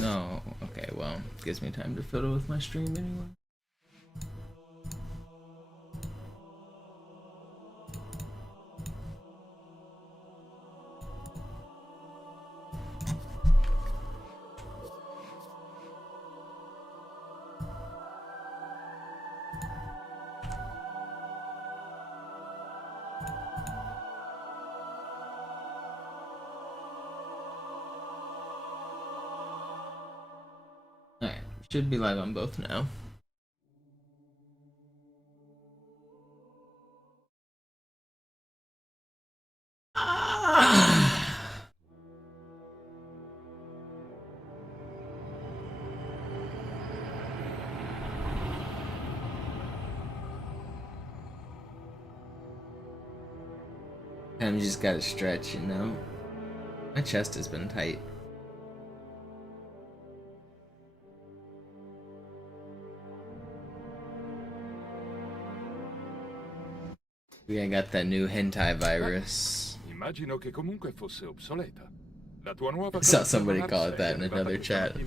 No. Okay, well, gives me time to fiddle with my stream anyway. Alright, should be live on both now. I'm just gotta stretch, you know? My chest has been tight. Yeah, I got that new hentai virus. Immagino che comunque fosse obsoleta. La tua nuova I saw somebody call it that in another chat. I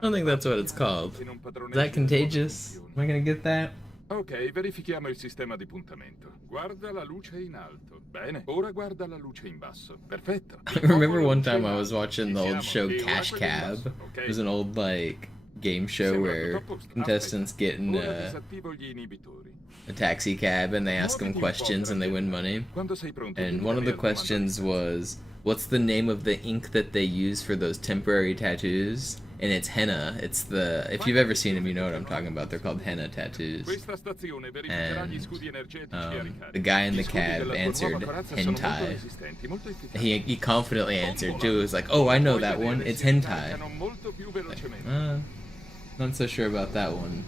don't think that's what it's called. Is that contagious? Am I gonna get that? Ok, verifichiamo il sistema di puntamento. Guarda la luce in alto. Bene, ora guarda la luce in basso. Perfetto. I remember one time I was watching the old show Cash Cab. It was an old, like, game show where contestants get in a taxi cab and they ask them questions and they win money. And one of the questions was, what's the name of the ink that they use for those temporary tattoos? And it's henna. It's the, if you've ever seen them, you know what I'm talking about. They're called henna tattoos. And the guy in the cab answered hentai. He confidently answered too. It was like, oh, I know that one. It's hentai. Like, not so sure about that one.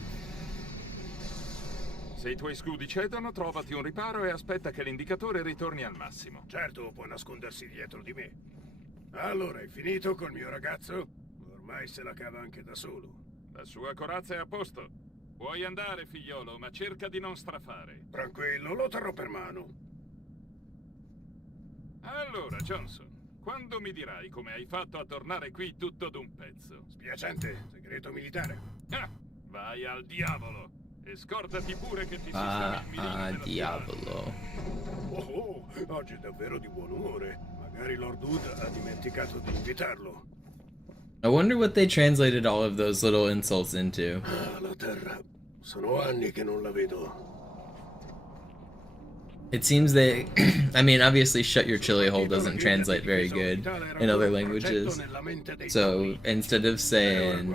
Se I tuoi scudi cedono, trovati un riparo e aspetta che l'indicatore ritorni al massimo. Certo, può nascondersi dietro di me. Allora, hai finito col mio ragazzo? Ormai se la cava anche da solo. La sua corazza è a posto. Puoi andare, figliolo, ma cerca di non strafare. Tranquillo, lo terrò per mano. Allora, Johnson, quando mi dirai come hai fatto a tornare qui tutto d'un pezzo? Spiacente, segreto militare. Ah, vai al diavolo! E scordati pure che ti sistemi il milione della diavolo. Oh, oggi è davvero di buon umore. Magari Lord Hood ha dimenticato di invitarlo. I wonder what they translated all of those little insults into. Ah, la terra. Sono anni che non la vedo. It seems they, I mean, obviously shut your chili hole doesn't translate very good in other languages. So instead of saying,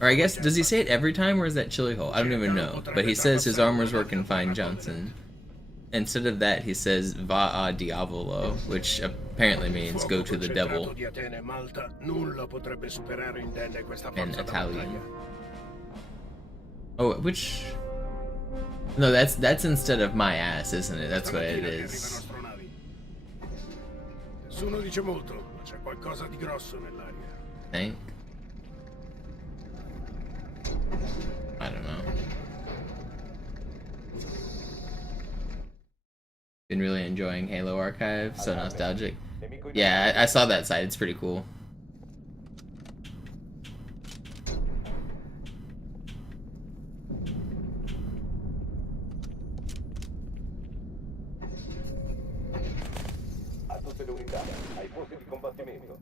or I guess, does he say it every time or is that chili hole? I don't even know. But he says his armor's working fine, Johnson. Instead of that, he says va a diavolo, which apparently means go to the devil in Italian. Oh, which... No, that's instead of my ass, isn't it? That's what it is. Think? I don't know. Been really enjoying Halo Archive, so nostalgic. Yeah, I saw that site, it's pretty cool. A tutte le unità, ai posti di combattimento.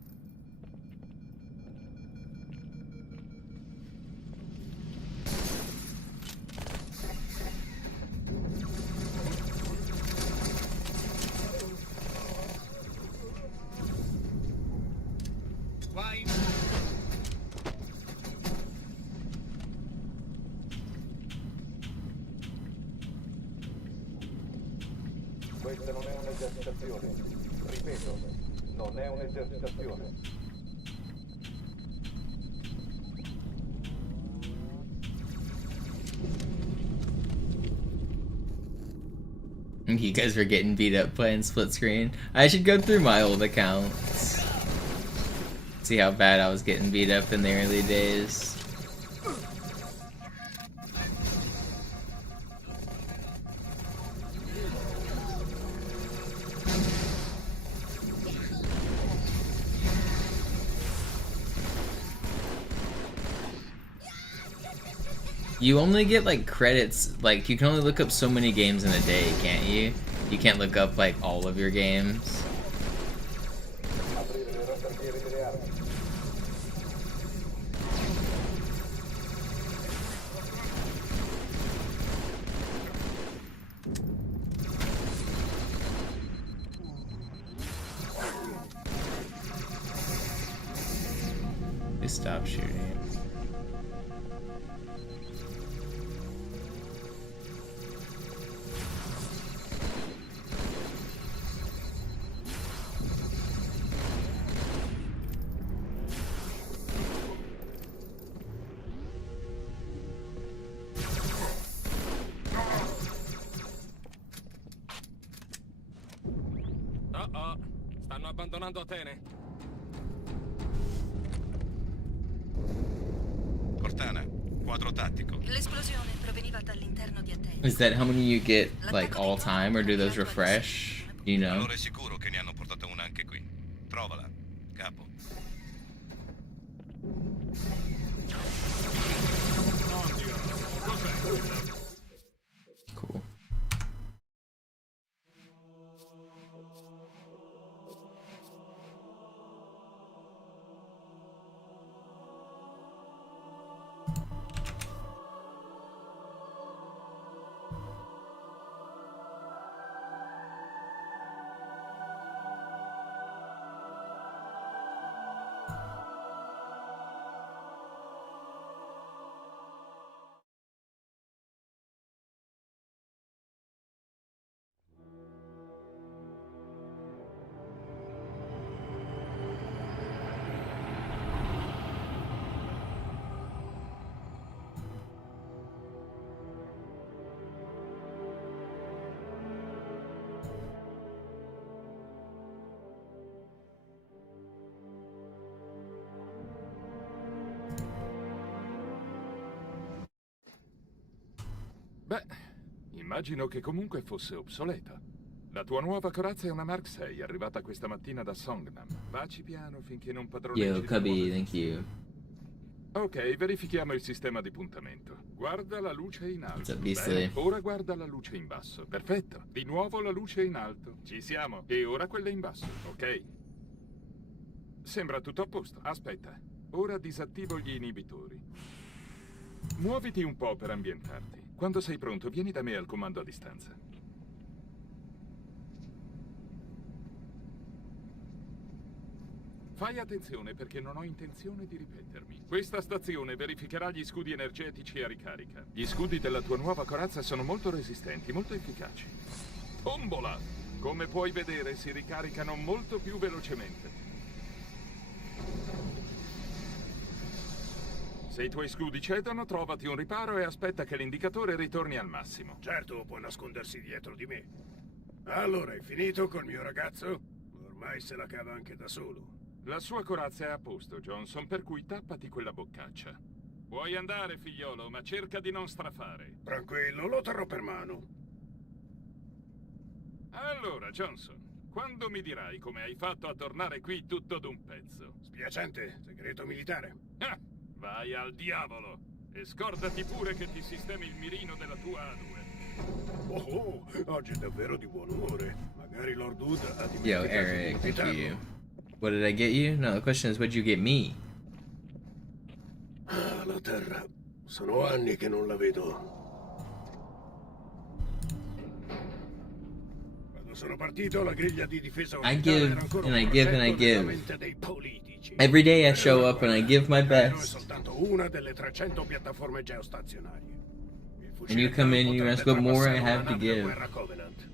Questa non è un'esercitazione. Ripeto, non è un'esercitazione. You guys were getting beat up playing split screen. I should go through my old accounts. See how bad I was getting beat up in the early days. You only get like credits, like you can only look up so many games in a day, can't you? You can't look up like all of your games. Aprire le rastrelliere delle armi. Please stop shooting. Oh, stanno abbandonando Atene. Cortana, quadro tattico. L'esplosione proveniva dall'interno di Atene. Is that how many you get like all time, or do those refresh? You know? Allora è sicuro che ne hanno portata una anche qui. Trovala, capo. Cool. Beh, immagino che comunque fosse obsoleta. La tua nuova corazza è una Mark 6, arrivata questa mattina da Songnam. Baci piano finché non padroneggi Yo, le Cubby, nuove thank piste. you. Ok, verifichiamo il sistema di puntamento. Guarda la luce in alto. What's up, Beastly? Bene, ora guarda la luce in basso. Perfetto. Di nuovo la luce in alto. Ci siamo. E ora quella in basso, ok? Sembra tutto a posto. Aspetta. Ora disattivo gli inibitori. Muoviti un po' per ambientarti. Quando sei pronto, vieni da me al comando a distanza. Fai attenzione perché non ho intenzione di ripetermi. Questa stazione verificherà gli scudi energetici a ricarica. Gli scudi della tua nuova corazza sono molto resistenti, molto efficaci. Tombola! Come puoi vedere, si ricaricano molto più velocemente. Se i tuoi scudi cedono, trovati un riparo e aspetta che l'indicatore ritorni al massimo. Certo, può nascondersi dietro di me. Allora, hai finito col mio ragazzo? Ormai se la cava anche da solo. La sua corazza è a posto, Johnson, per cui tappati quella boccaccia. Puoi andare, figliolo, ma cerca di non strafare. Tranquillo, lo terrò per mano. Allora, Johnson, quando mi dirai come hai fatto a tornare qui tutto d'un pezzo? Spiacente, segreto militare. Ah, vai al diavolo! E scordati pure che ti sistemi il mirino della tua A2. Oh, oggi è davvero di buon umore. Magari Lord Hood ha Yo, dimenticato di Eric, thank invitarlo. you. What did I get you? No, the question is, what'd you get me? Ah, la terra. Sono anni che non la vedo. Quando sono partito, la griglia di difesa I orbitale give, era ancora and I un give, and I progetto nella give. mente dei politici. Every day I show up and I give my Il aereo è best. soltanto una delle 300 piattaforme geostazionarie. Il And fucile you come in, you potrebbe ask what more I trapassare have una to nave da give. guerra Covenant.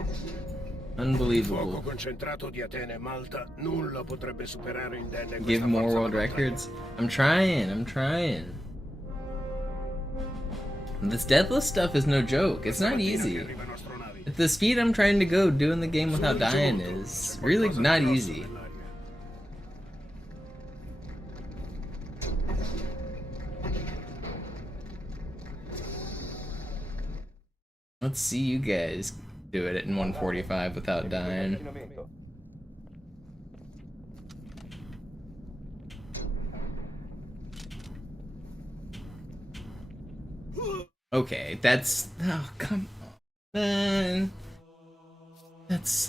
Il fuoco Unbelievable. concentrato di Atene e Malta nulla potrebbe superare indenne Give questa more forza world da battaglia. records. I'm trying. This Deadless stuff is no joke. It's not Stamattina che easy. arrivano astronavi. At the speed I'm trying to go, doing the game without Sul dying ricevuto, is c'è really qualcosa not di grosso easy. nell'aria. Let's see you guys do it in 145 without dying. Avvicinamento. Okay, that's... Oh, come on, man. That's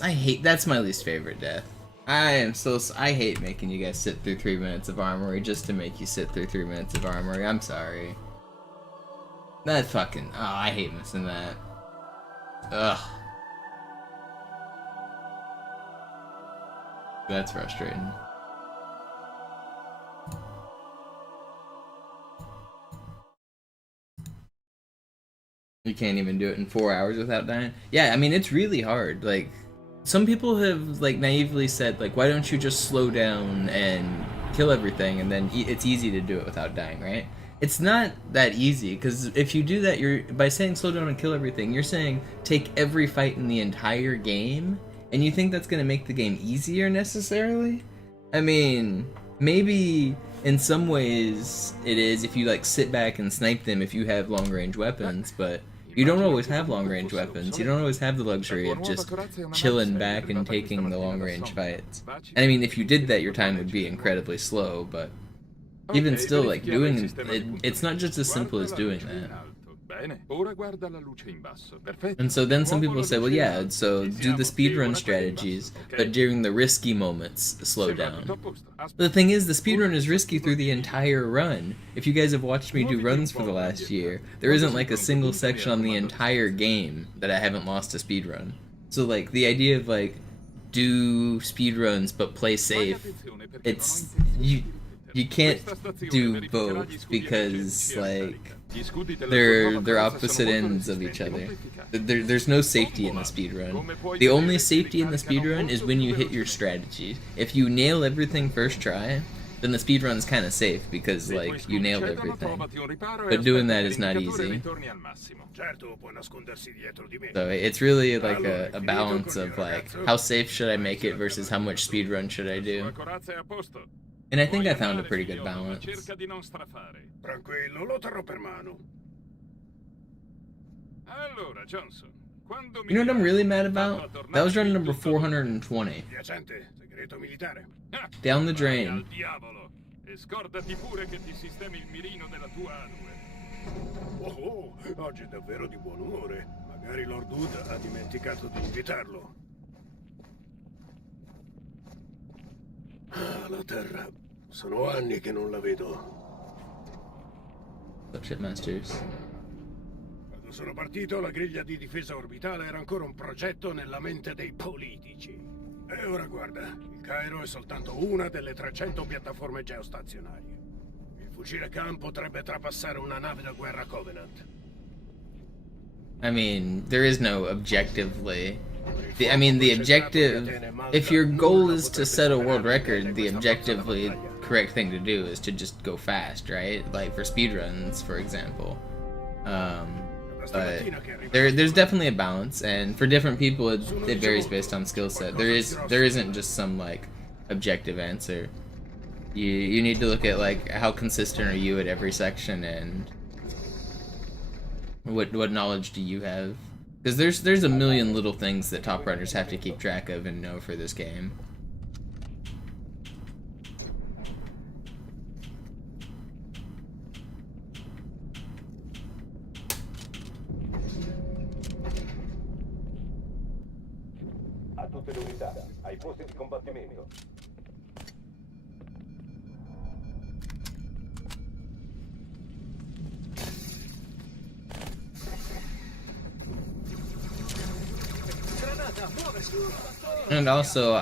my least favorite death. I hate making you guys sit through 3 minutes of armory just to make you sit through 3 minutes of armory. I'm sorry. That fucking... Oh, I hate missing that. Ugh. That's frustrating. You can't even do it in 4 hours without dying? Yeah, I mean, it's really hard. Like, some people have, like, naively said, like, why don't you just slow down and kill everything, and then it's easy to do it without dying, right? It's not that easy, because if you do that, by saying slow down and kill everything, you're saying take every fight in the entire game, and you think that's going to make the game easier necessarily? I mean, maybe in some ways it is if you, like, sit back and snipe them if you have long-range weapons, but you don't always have long-range weapons. You don't always have the luxury of just chilling back and taking the long-range fights. And I mean, if you did that, your time would be incredibly slow, but even still, like, doing it's not just as simple as doing that. And so then some people say, well, yeah, so do the speedrun strategies, but during the risky moments, slow down. But the thing is, the speedrun is risky through the entire run. If you guys have watched me do runs for the last year, there isn't like a single section on the entire game that I haven't lost a speedrun. So, like, the idea of, like, do speedruns but play safe, it's... You can't do both because, like, they're opposite ends of each other. There's no safety in the speedrun. The only safety in the speedrun is when you hit your strategy. If you nail everything first try, then the speedrun's kind of safe because, like, you nailed everything. But doing that is not easy. So it's really like a balance of, like, how safe should I make it versus how much speedrun should I do. And I think I found a pretty good balance. Tranquillo, lo terrò per mano. You know what I'm really mad about? That was run number 420. Down the drain. Oh, oggi è davvero di buon umore. Magari Lord Hood ha dimenticato di invitarlo. Ah, la terra. Sono anni che non la vedo. Shipmasters. Quando sono partito, la griglia di difesa orbitale era ancora un progetto nella mente dei politici. E ora guarda, il Cairo è soltanto una delle 300 piattaforme geostazionarie. Il fucile Khan potrebbe trapassare una nave da guerra Covenant. I mean, there is no objectively... the objective... If your goal is to set a world record, the objectively correct thing to do is to just go fast, right? Like for speedruns, for example. But there's definitely a balance, and for different people it varies based on skill set. There isn't just some, like, objective answer. You need to look at, like, how consistent are you at every section, and what knowledge do you have? Because there's a million little things that top runners have to keep track of and know for this game. A tutte le unità, ai posti di combattimento. And also,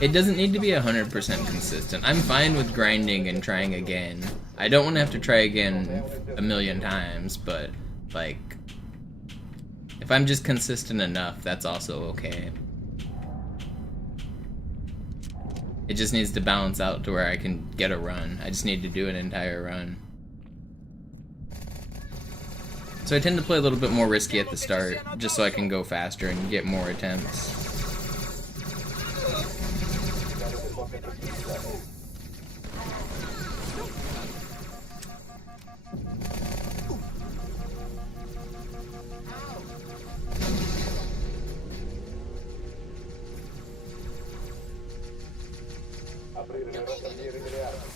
it doesn't need to be 100% consistent. I'm fine with grinding and trying again. I don't want to have to try again a million times, but, like, if I'm just consistent enough, that's also okay. It just needs to balance out to where I can get a run. I just need to do an entire run. So I tend to play a little bit more risky at the start, just so I can go faster and get more attempts. Aprire le rastrelliere delle armi.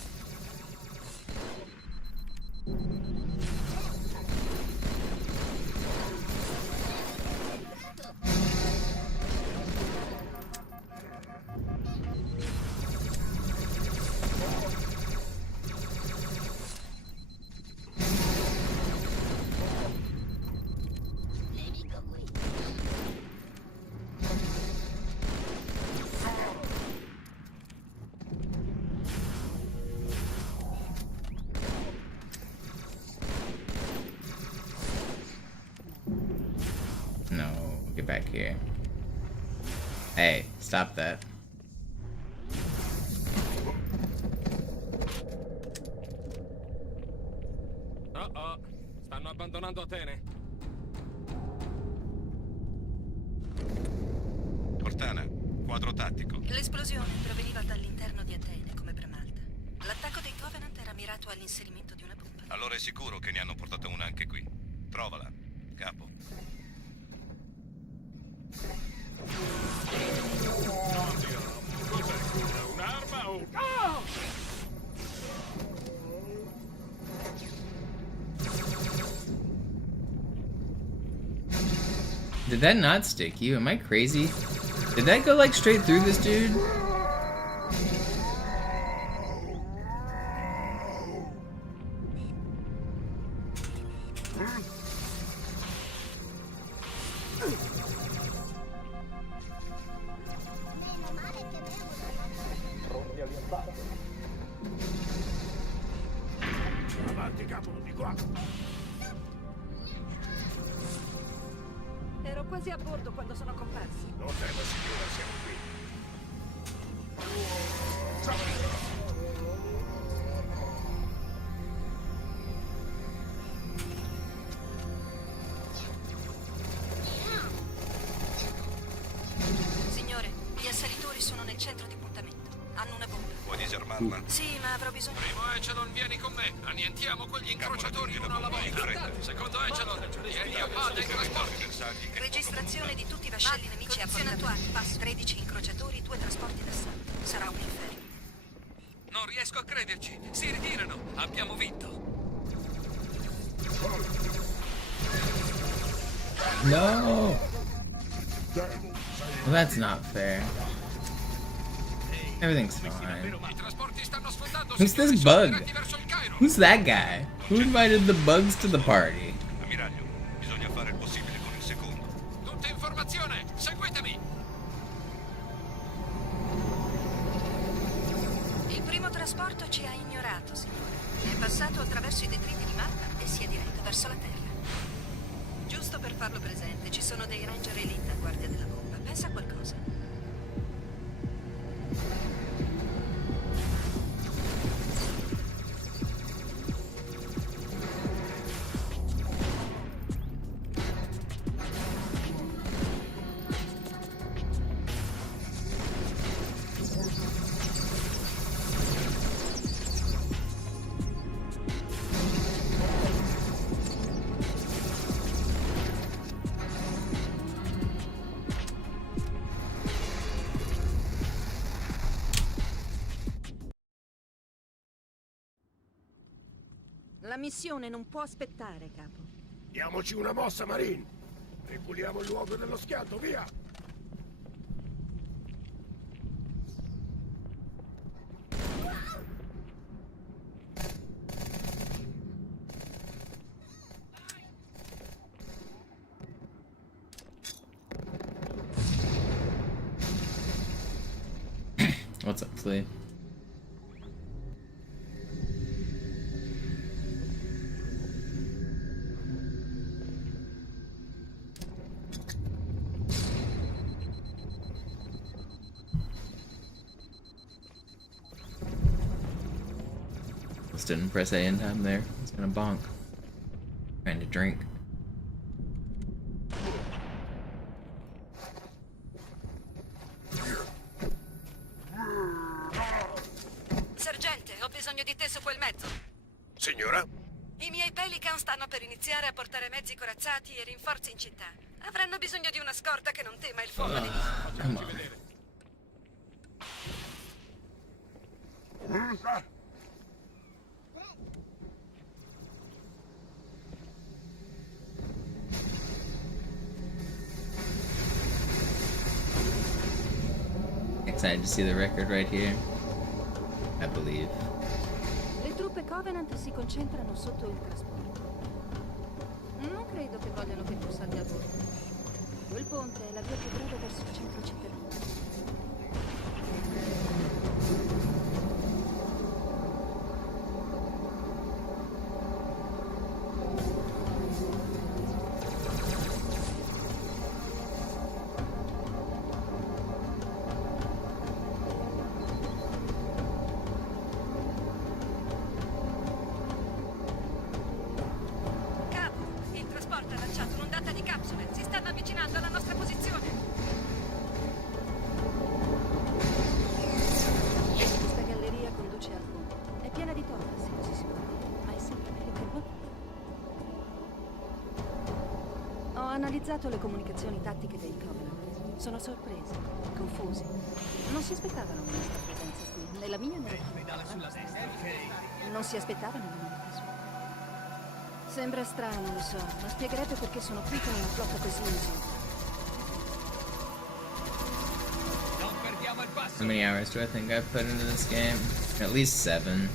back here. Hey, stop that. Oh, stanno abbandonando Atene. Cortana, quadro tattico. L'esplosione proveniva dall'interno di Atene, come per Malta. L'attacco dei Covenant era mirato all'inserimento di una bomba. Allora è sicuro che ne hanno portata una anche qui. Trovala, capo. Un'arma o... Did that not stick you? Am I crazy? Did that go like straight through this dude? Pronti all'impatto. Avanti, capo, di qua. Ero quasi a bordo quando sono comparsi. Non temo, signora, siamo qui. Signore, gli assalitori sono nel centro di puntamento. Hanno una bomba. Puoi disarmarla? Sì, ma avrò bisogno... Primo Echelon, vieni con me. Annientiamo quegli incrociatori uno alla volta. Secondo Echelon, vieni a bada in trasporti. Bersagli che Registrazione di tutti i vascelli nemici a portata attuale. Passo 13 incrociatori, 2 trasporti d'assalto. Sarà un inferno. Non riesco a crederci. Si ritirano. Abbiamo vinto. No! Well, that's not fair. Everything's fine. I trasporti stanno sfondando. Who's this signori, bug? diretti verso il Cairo. Who's that guy? Who invited the bugs to the party? Ammiraglio, bisogna fare il possibile con il secondo. Tutta informazione. Seguitemi. Il primo trasporto ci ha ignorato, signore. È passato attraverso i detriti di Malta e si è diretto verso la Terra. Giusto per farlo presente, ci sono dei ranger elite a guardia della bomba. Pensa a qualcosa. La missione non può aspettare, capo. Diamoci una mossa, Marine. Ripuliamo il luogo dello schianto, via! What's up, Flea? Just didn't press A in time there. It's gonna bonk. Trying to drink. Sergente, ho bisogno di te su quel mezzo. Signora? I miei Pelican stanno per iniziare a portare mezzi corazzati e rinforzi in città. Avranno bisogno di una scorta che non tema il fuoco nemico. Come on. Excited to see the record right here. I believe. Le truppe Covenant si concentrano sotto il trasporto. Non credo che vogliano che tu salga a bordo. Quel ponte è la via più breve verso il centro cittadino. analizzato le comunicazioni tattiche dei Covenant. Sono sorpresi, confusi. Non si aspettavano la nostra presenza qui, né la mia né la tua. Non si aspettavano la mia caso. Sembra strano, lo so, ma spiegherebbe perché sono qui con una flotta così inutile. How many hours do I think I've put into this game? At least 7.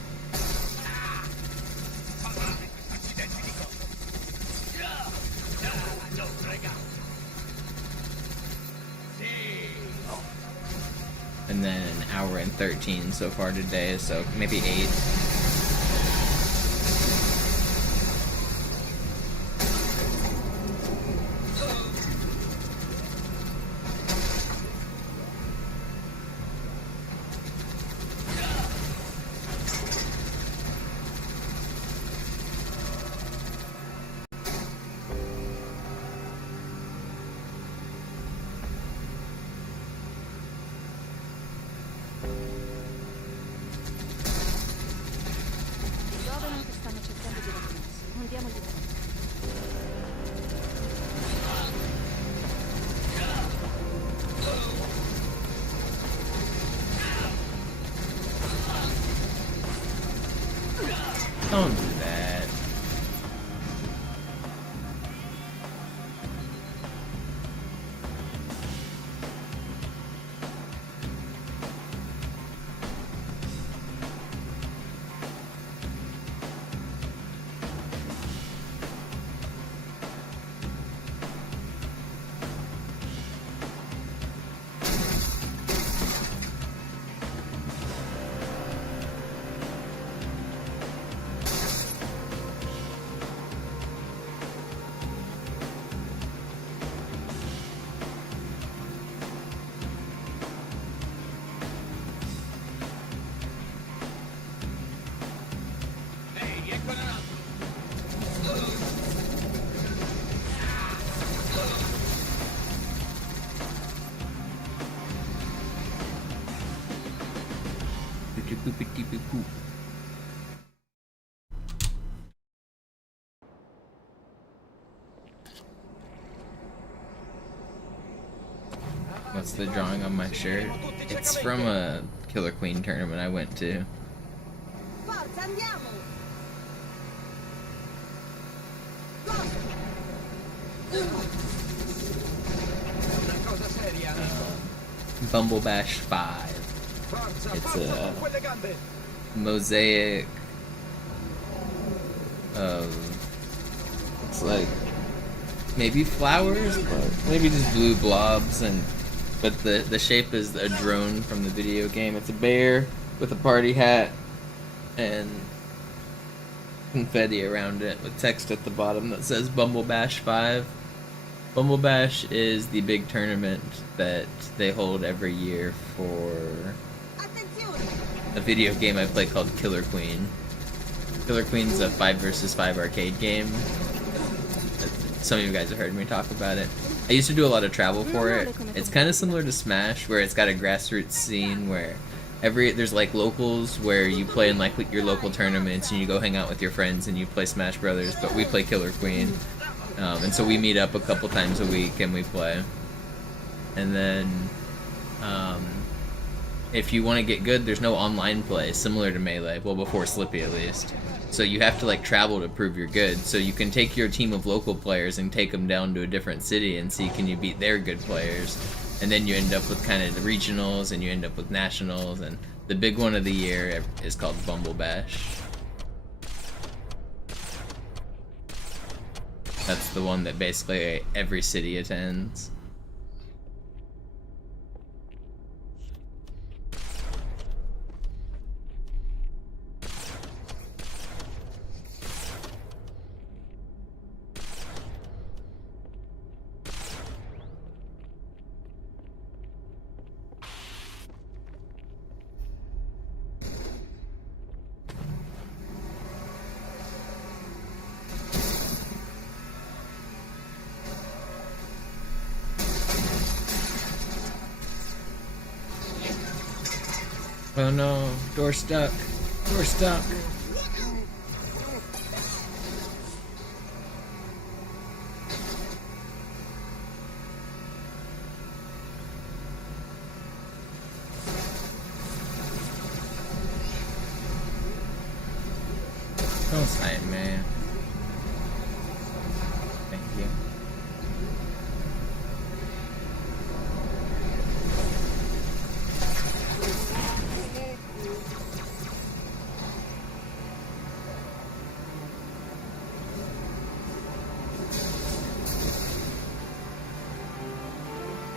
And then an hour and 13 so far today, so maybe 8. Stanno cercando di raggiungersi. Andiamogli davanti. Don't do that. What's the drawing on my shirt? It's from a Killer Queen tournament I went to. Forza, andiamo! Bumble Bash 5. It's a mosaic of, it's like maybe flowers, but maybe just blue blobs, but the shape is a drone from the video game. It's a bear with a party hat and confetti around it with text at the bottom that says Bumble Bash 5. Bumble Bash is the big tournament that they hold every year for a video game I play called Killer Queen. Killer Queen's a 5 vs 5 arcade game. Some of you guys have heard me talk about it. I used to do a lot of travel for it. It's kind of similar to Smash, where it's got a grassroots scene where there's like locals where you play in like your local tournaments and you go hang out with your friends and you play Smash Brothers, but we play Killer Queen. And so we meet up a couple times a week and we play. And then if you want to get good, there's no online play, similar to Melee, well, before Slippy at least. So you have to like travel to prove you're good. So you can take your team of local players and take them down to a different city and see can you beat their good players. And then you end up with kind of the regionals and you end up with nationals, and the big one of the year is called Bumble Bash. That's the one that basically every city attends. Oh no, door stuck. Door stuck. sai me. Thank you.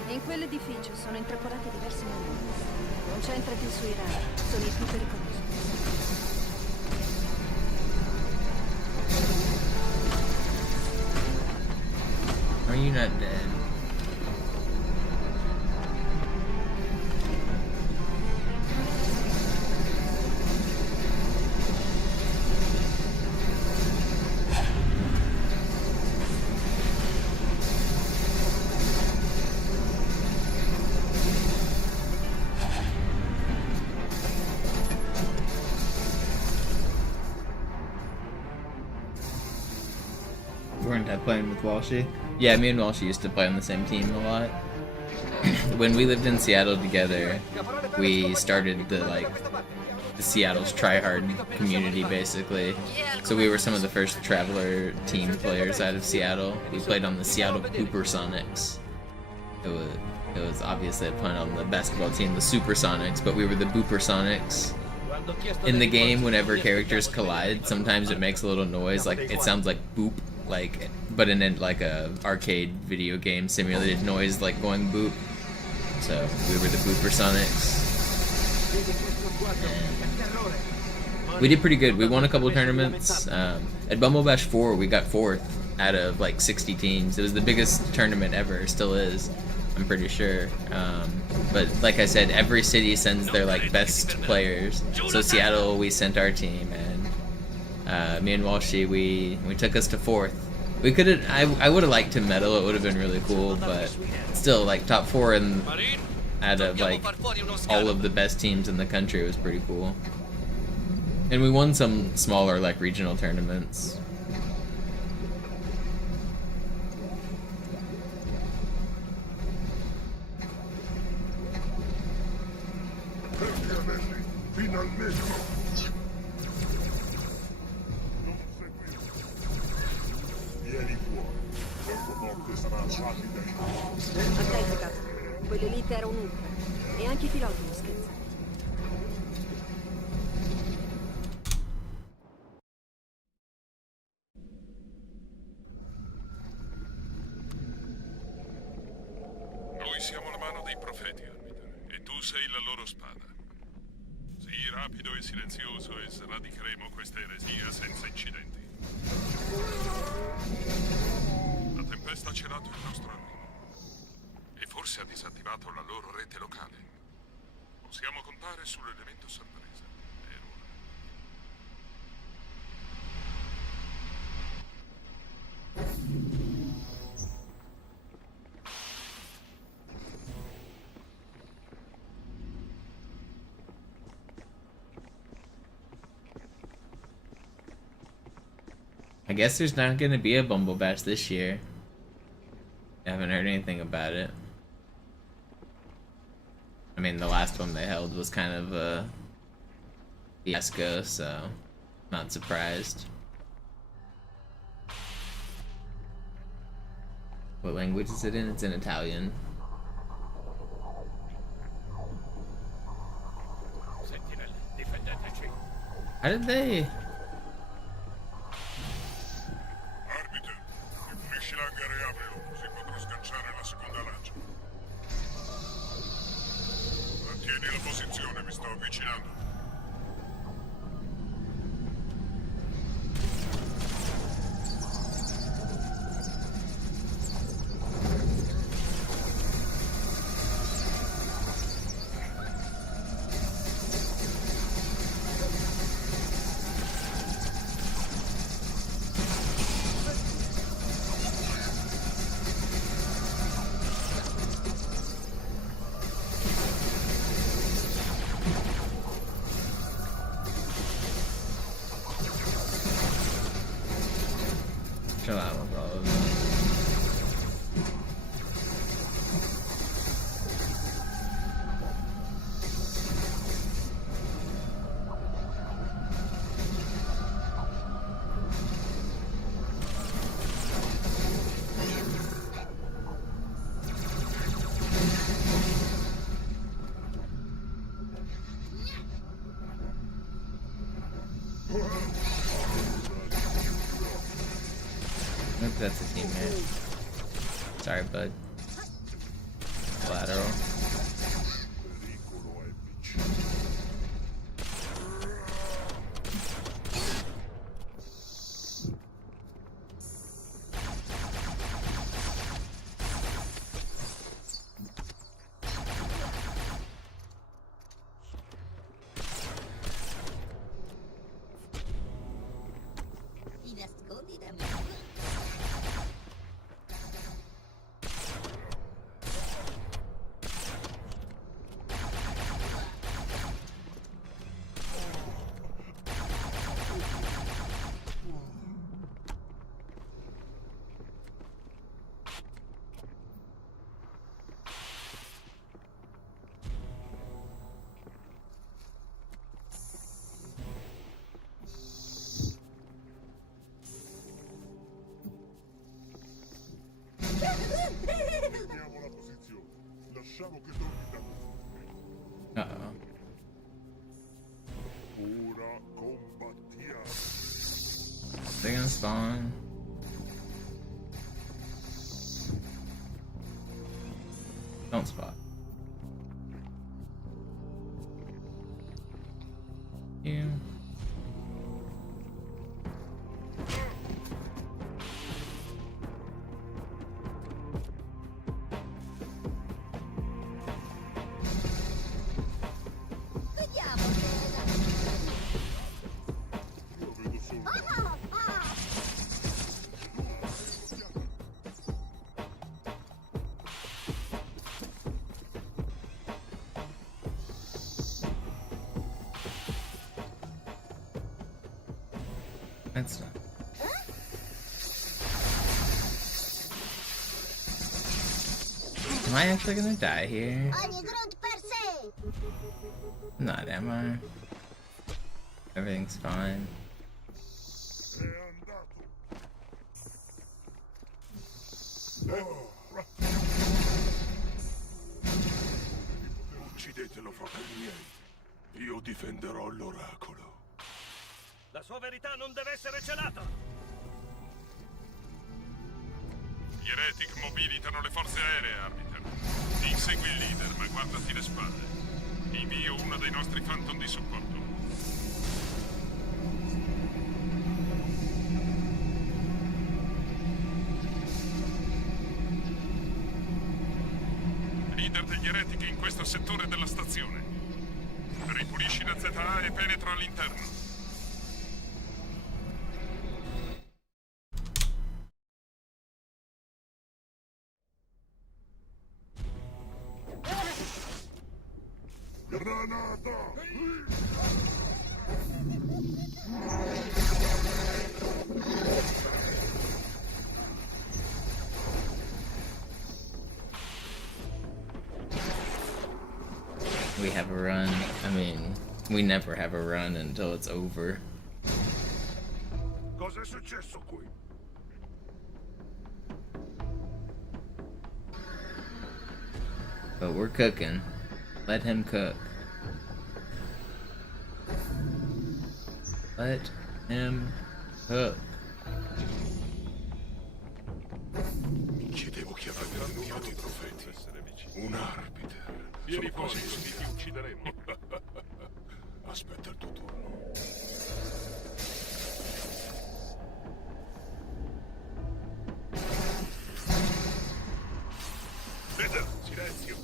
In quell'edificio sono intrappolati diversi momenti. Concentrati sui rari, sono i più pericolosi. Are you not dead? Weren't I playing with Walshy? Yeah, me and Walshy used to play on the same team a lot. When we lived in Seattle together, we started the Seattle's tryhard community, basically. So we were some of the first Traveler team players out of Seattle. We played on the Seattle Boopersonics. It was obviously a pun on the basketball team, the Supersonics, but we were the Boopersonics. In the game, whenever characters collide, sometimes it makes a little noise, like it sounds like boop, but in a arcade video game simulated noise, like going boop. So we were the Boopersonics. And we did pretty good. We won a couple tournaments. At Bumble Bash 4, we got 4th out of like 60 teams. It was the biggest tournament ever, still is, I'm pretty sure. But like I said, every city sends their best players. So Seattle, we sent our team, and me and Walshy, we took us to 4th. We couldn't. I would have liked to medal. It would have been really cool, but still, top 4 and out of all of the best teams in the country was pretty cool. And we won some smaller regional tournaments. Attento, capo. Quell'elite era un'ultra. E anche i piloti non scherzano. Noi siamo la mano dei profeti, Arbiter, e tu sei la loro spada. Sii rapido e silenzioso e sradicheremo questa eresia senza incidenti. La tempesta ha celato il nostro arrivo e forse ha disattivato la loro rete locale. Possiamo contare sull'elemento sorpresa, vero? I guess there's not gonna be a Bumble Bash this year. I haven't heard anything about it. I mean, the last one they held was kind of a fiasco, so not surprised. What language is it in? It's in Italian. How did they... Tieni la posizione, mi sto avvicinando. Chill out with all of them. Nope, that's a teammate. Sorry, bud. Lateral. Uh-oh. They're gonna spawn. Don't spot. You. That's not. Am I actually gonna die here? Not, am I? Everything's fine. Uccidetelo, fratelli miei. Io difenderò l'oracolo. La sua verità non deve essere celata! Gli Heretic mobilitano le forze aeree, Arbiter. Insegui il leader, ma guardati le spalle. Invio uno dei nostri Phantom di supporto. Leader degli Heretic in questo settore della stazione. Ripulisci la ZA e penetra all'interno. We have a run. I mean, we never have a run until it's over. Cos'è successo qui? But we're cooking. Let him cook. Let him cook. Chiedevo chi avrebbe inviato i profeti. Un arbiter. Sono quasi così. Ti uccideremo. Aspetta il tuo turno. Leader, silenzio.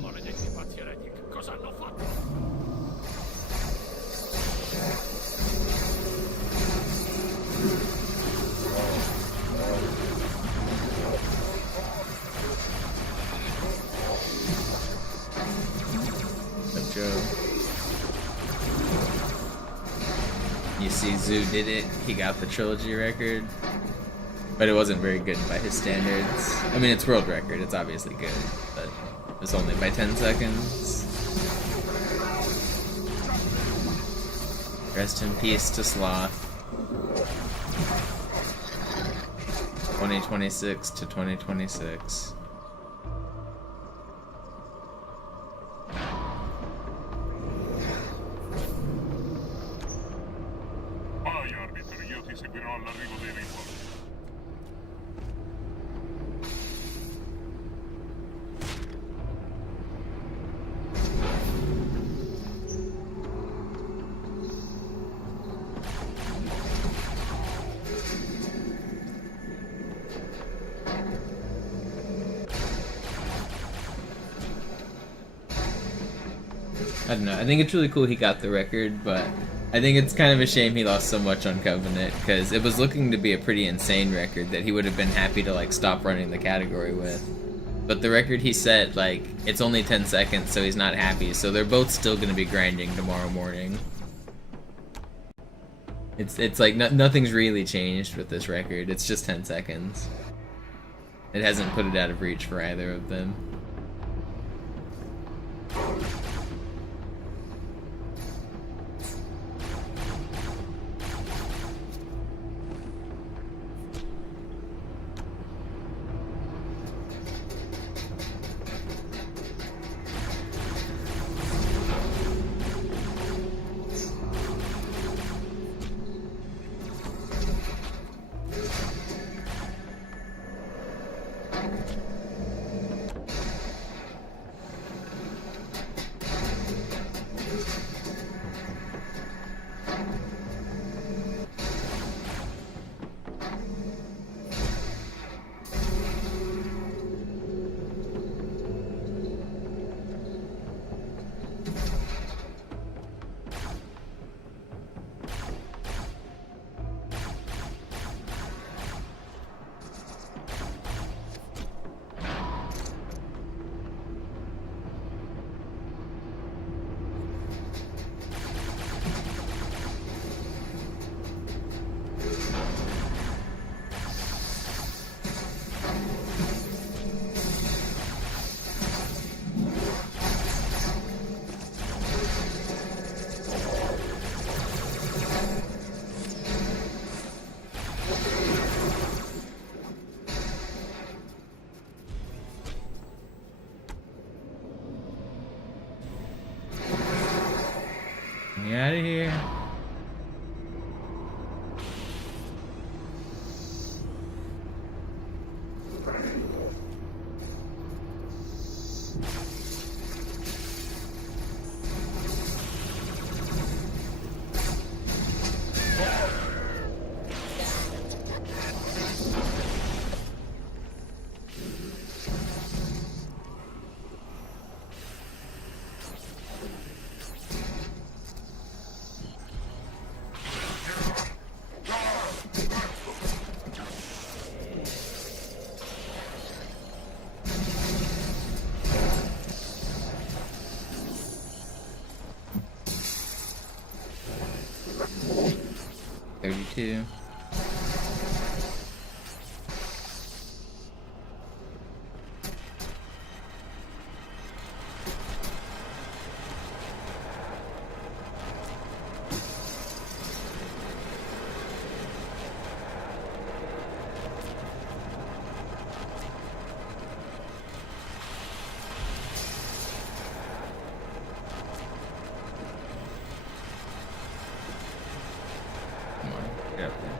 Maledetti pazzi Heretic, cosa hanno fatto? Good job. You see, Zoo did it. He got the trilogy record, but it wasn't very good by his standards. I mean, it's world record. It's obviously good, but it was only by 10 seconds. Rest in peace to Sloth. 2026 to 2026. Vai, arbitro, io ti seguirò all'arrivo dei rinforzi. I don't know. I think it's really cool he got the record, but I think it's kind of a shame he lost so much on Covenant, because it was looking to be a pretty insane record that he would have been happy to like stop running the category with. But the record he set, like, it's only 10 seconds, so he's not happy, so they're both still going to be grinding tomorrow morning. It's like nothing's really changed with this record, it's just 10 seconds. It hasn't put it out of reach for either of them. Get out of here. Two. Get up there.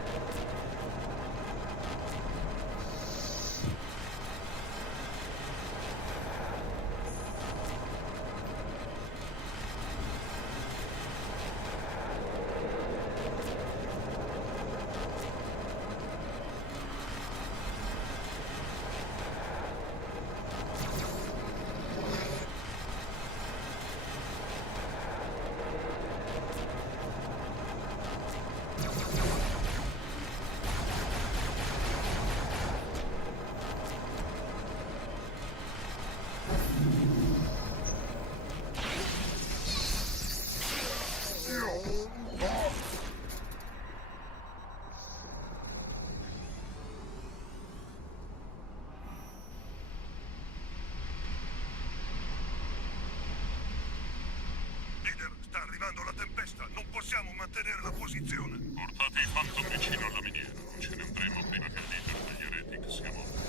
mantenere la posizione. Portate i Phantom vicino alla miniera. Non ce ne andremo prima che il leader degli Heretic sia morto.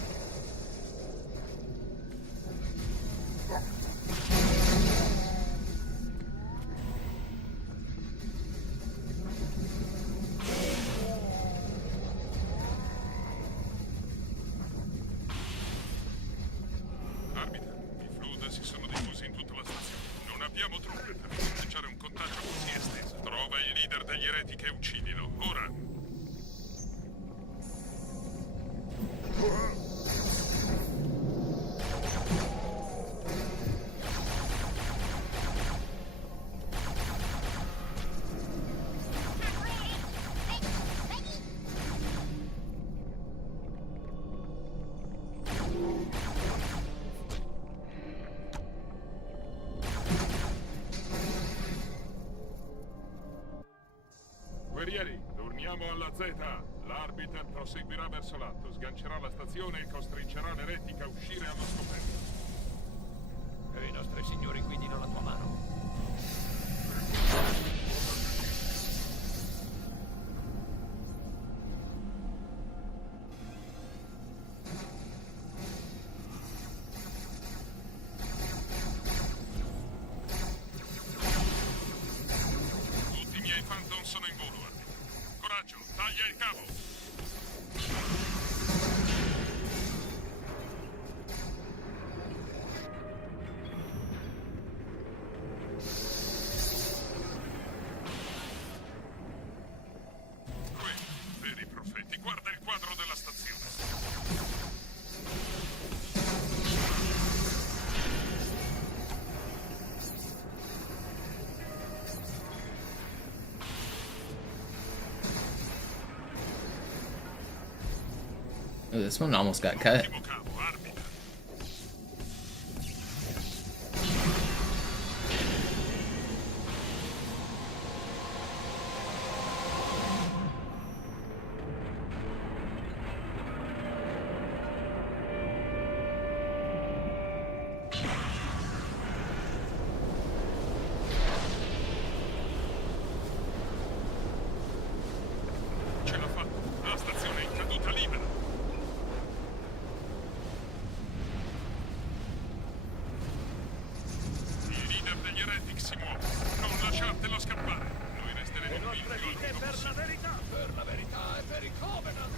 Arbiter, i flood si sono diffusi in tutta la stazione. Non abbiamo truppe per fronteggiare un contagio così esteso. Trova il leader degli Heretic e uccidilo. Ora! Guerrieri, torniamo alla Z. L'arbiter proseguirà verso l'alto, sgancerà la stazione e costringerà l'Heretic a uscire allo scoperto. E i nostri signori guidino la tua mano. Tutti i miei Phantom sono in volo, arbiter. Coraggio, taglia il cavo! Veri profeti, guarda il quadro della stazione. Oh, this one almost got cut. Ultimo cavo, arbiter. Ce l'ha fatta. La stazione è in caduta libera. Il leader degli Heretic si muove. Non lasciatelo scappare. Noi resteremo qui Per la verità! Per la verità e per i Covenant!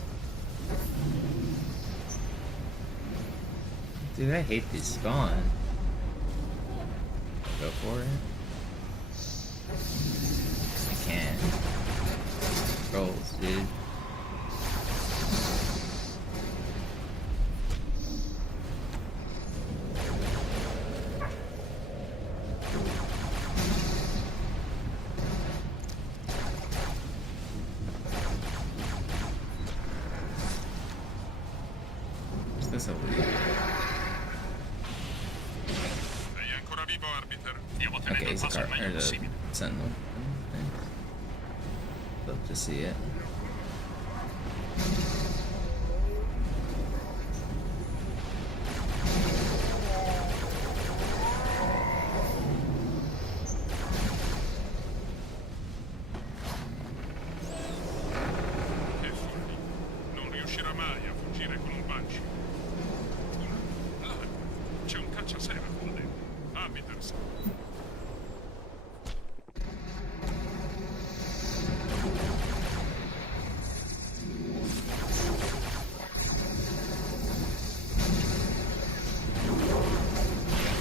Dude, I hate this spawn. Go for it. I can't. Rolls, dude. Is this a lead? Sei ancora vivo, arbiter. Stiamo Okay, tenendo il he's a passo car il meglio or the possibile. sentinel. Love to see it. Che follia. Non riuscirà mai a fuggire con un banshee. Là, c'è un cacciaserra là dentro. Arbiter,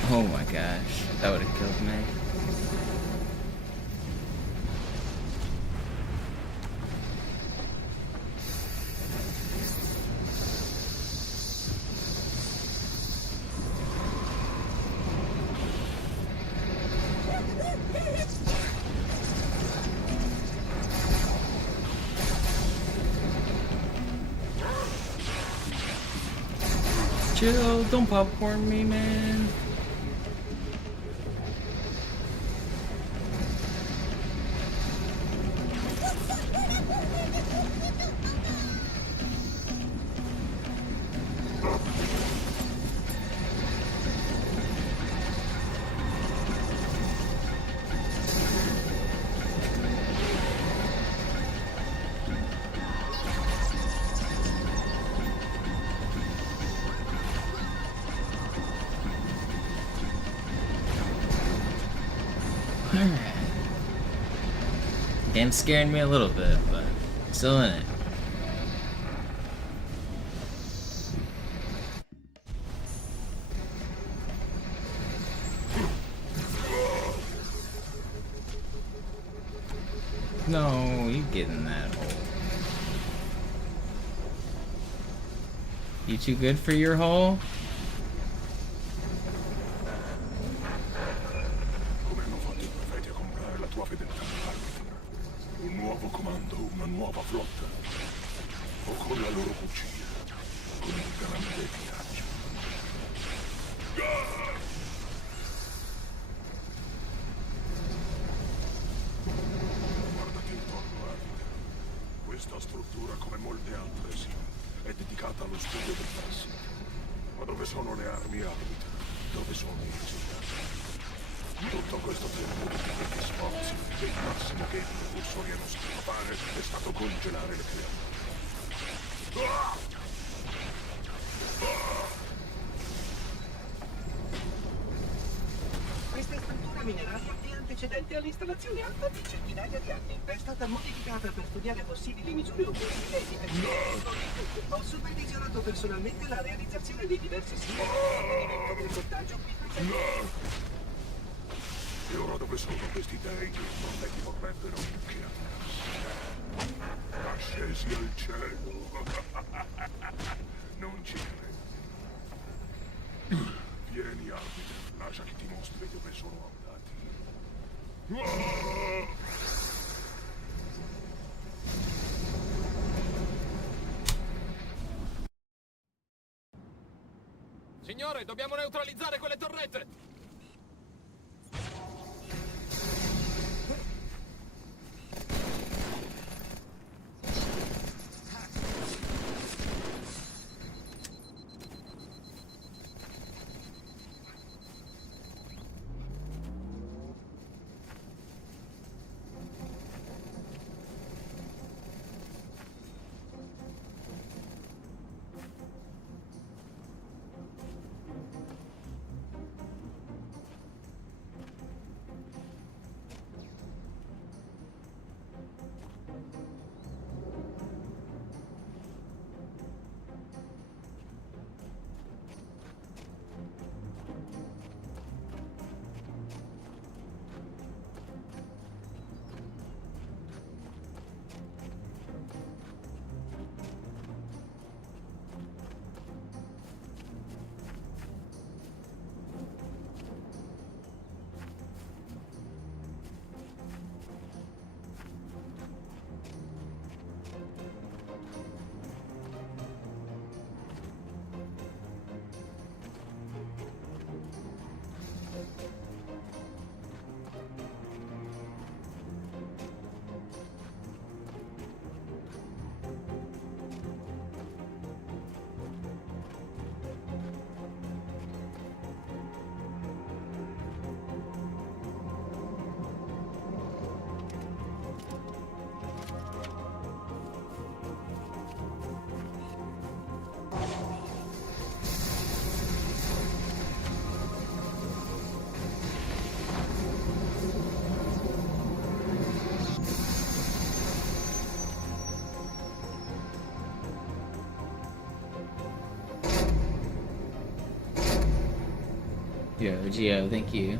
Oh my gosh, that would have killed me. Chill, don't popcorn me, man. Game's scaring me a little bit, but I'm still in it. No, you get in that hole. You too good for your hole? Come hanno fatto i profeti a comprare la tua fedeltà all'arbitro? Un nuovo comando, una nuova flotta? O con la loro cucina? Con il grande viaggio? Guardati intorno, arbitro. Questa struttura, come molte altre, sì, è dedicata allo studio del parassita. Ma dove sono le armi, arbitro? Dove sono i risultati? Tutto questo tempo di tanti sforzi, e il massimo che i precursori hanno saputo fare è stato congelare le creature. Questa struttura mineraria è antecedente all'installazione alta di centinaia di anni. È stata modificata per studiare possibili misure operative di Ho supervisionato personalmente la realizzazione dei diversi simboli di del montaggio qui presenti. E ora dove sono questi dei che i profeti vorrebbero che andassero? Ascesi al cielo. Non ci credo. Vieni, arbitro, lascia che ti mostri dove sono andati. Signore, dobbiamo neutralizzare quelle torrette! Gio, thank you.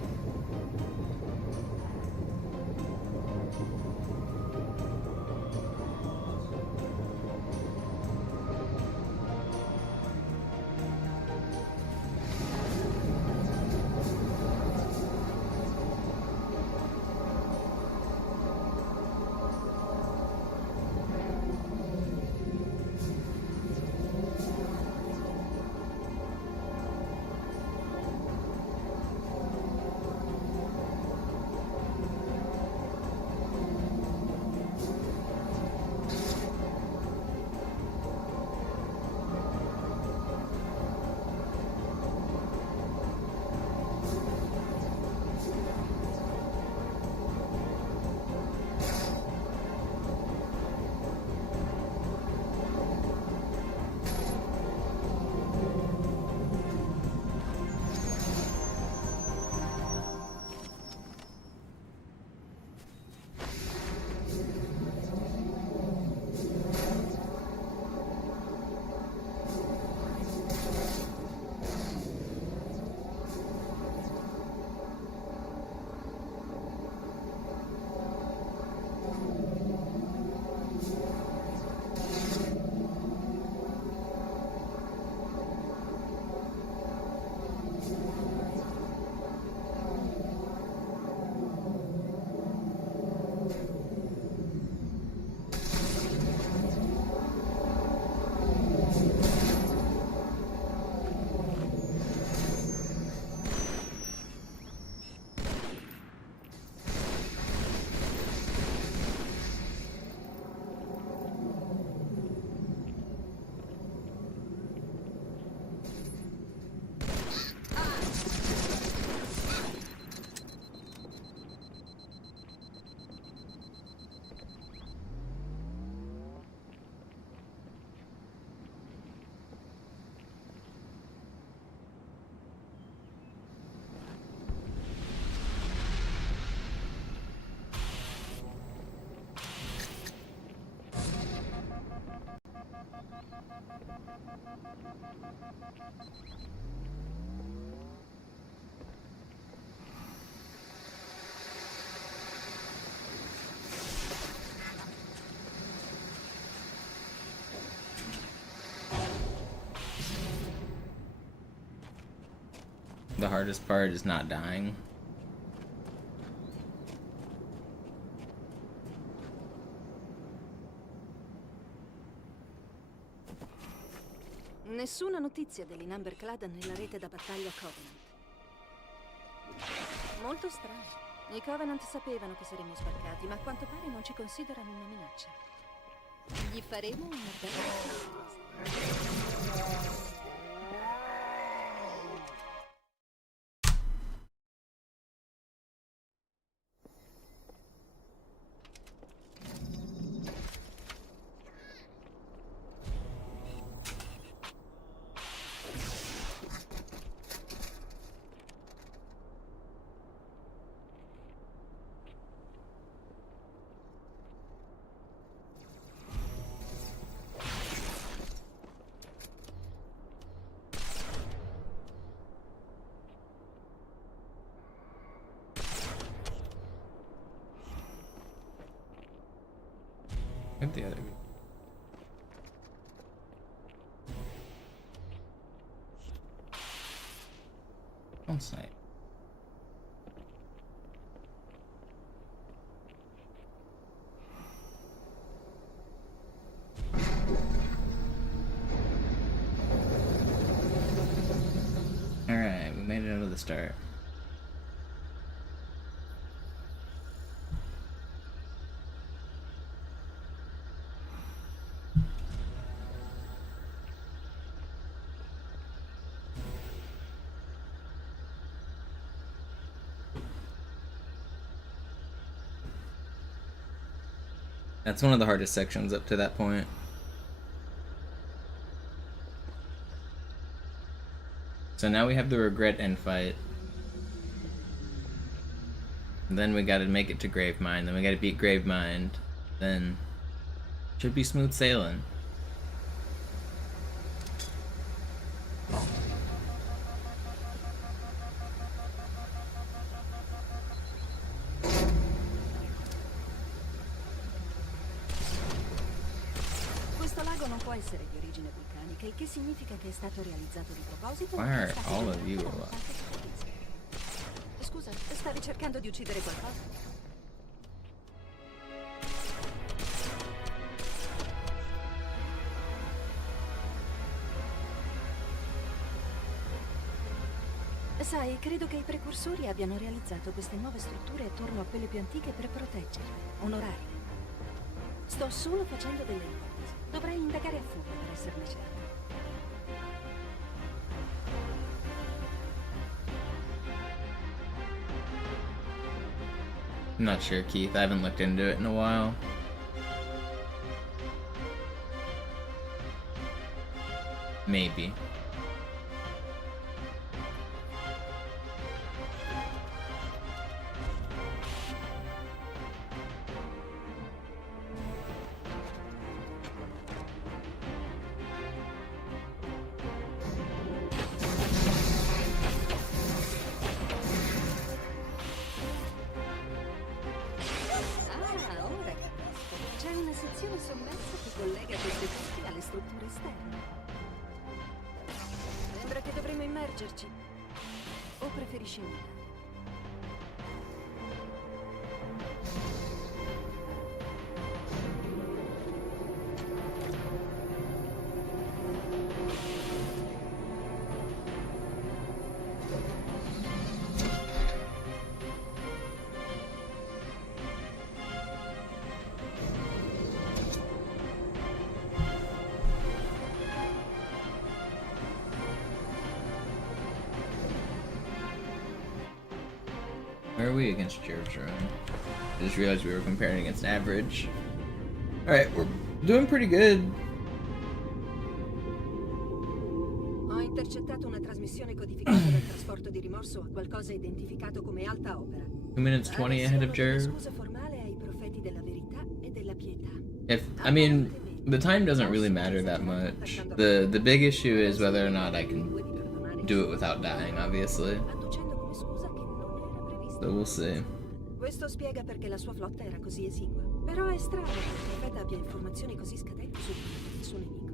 The hardest part is not dying. Nessuna notizia dell'Inamberclad nella rete da battaglia Covenant. Molto strano. I Covenant sapevano che saremmo sbarcati, ma a quanto pare non ci considerano una minaccia. Gli faremo una bella sorpresa. At the other. On site. Alright, we made it out of the start. That's one of the hardest sections up to that point. So now we have the regret end fight. And then we gotta make it to Gravemind, then we gotta beat Gravemind. Then should be smooth sailing. Essere di origine vulcanica, il che significa che è stato realizzato di proposito. Why are all of you alive? Scusa, stavi cercando di uccidere qualcosa? Sai, credo che i precursori abbiano realizzato queste nuove strutture attorno a quelle più antiche per proteggerle, onorarle. Sto solo facendo delle ipotesi. Dovrei indagare a fondo per esserne certa. I'm not sure, Keith. I haven't looked into it in a while. Maybe. O preferisci nuotare? Where are we against Jervtron? I just realized we were comparing against average. Alright, we're doing pretty good. Ho intercettato una trasmissione codificata del trasporto di rimorso a qualcosa identificato come alta opera. 2 minutes 20 ahead of Jerv. Scusa formale ai profeti della verità e della pietà. I mean, the time doesn't really matter that much. The big issue is whether or not I can do it without dying, obviously. So we'll see. Questo spiega perché la sua flotta era così esigua. Però è strano che il profeta abbia informazioni così scadenti sul suo nemico.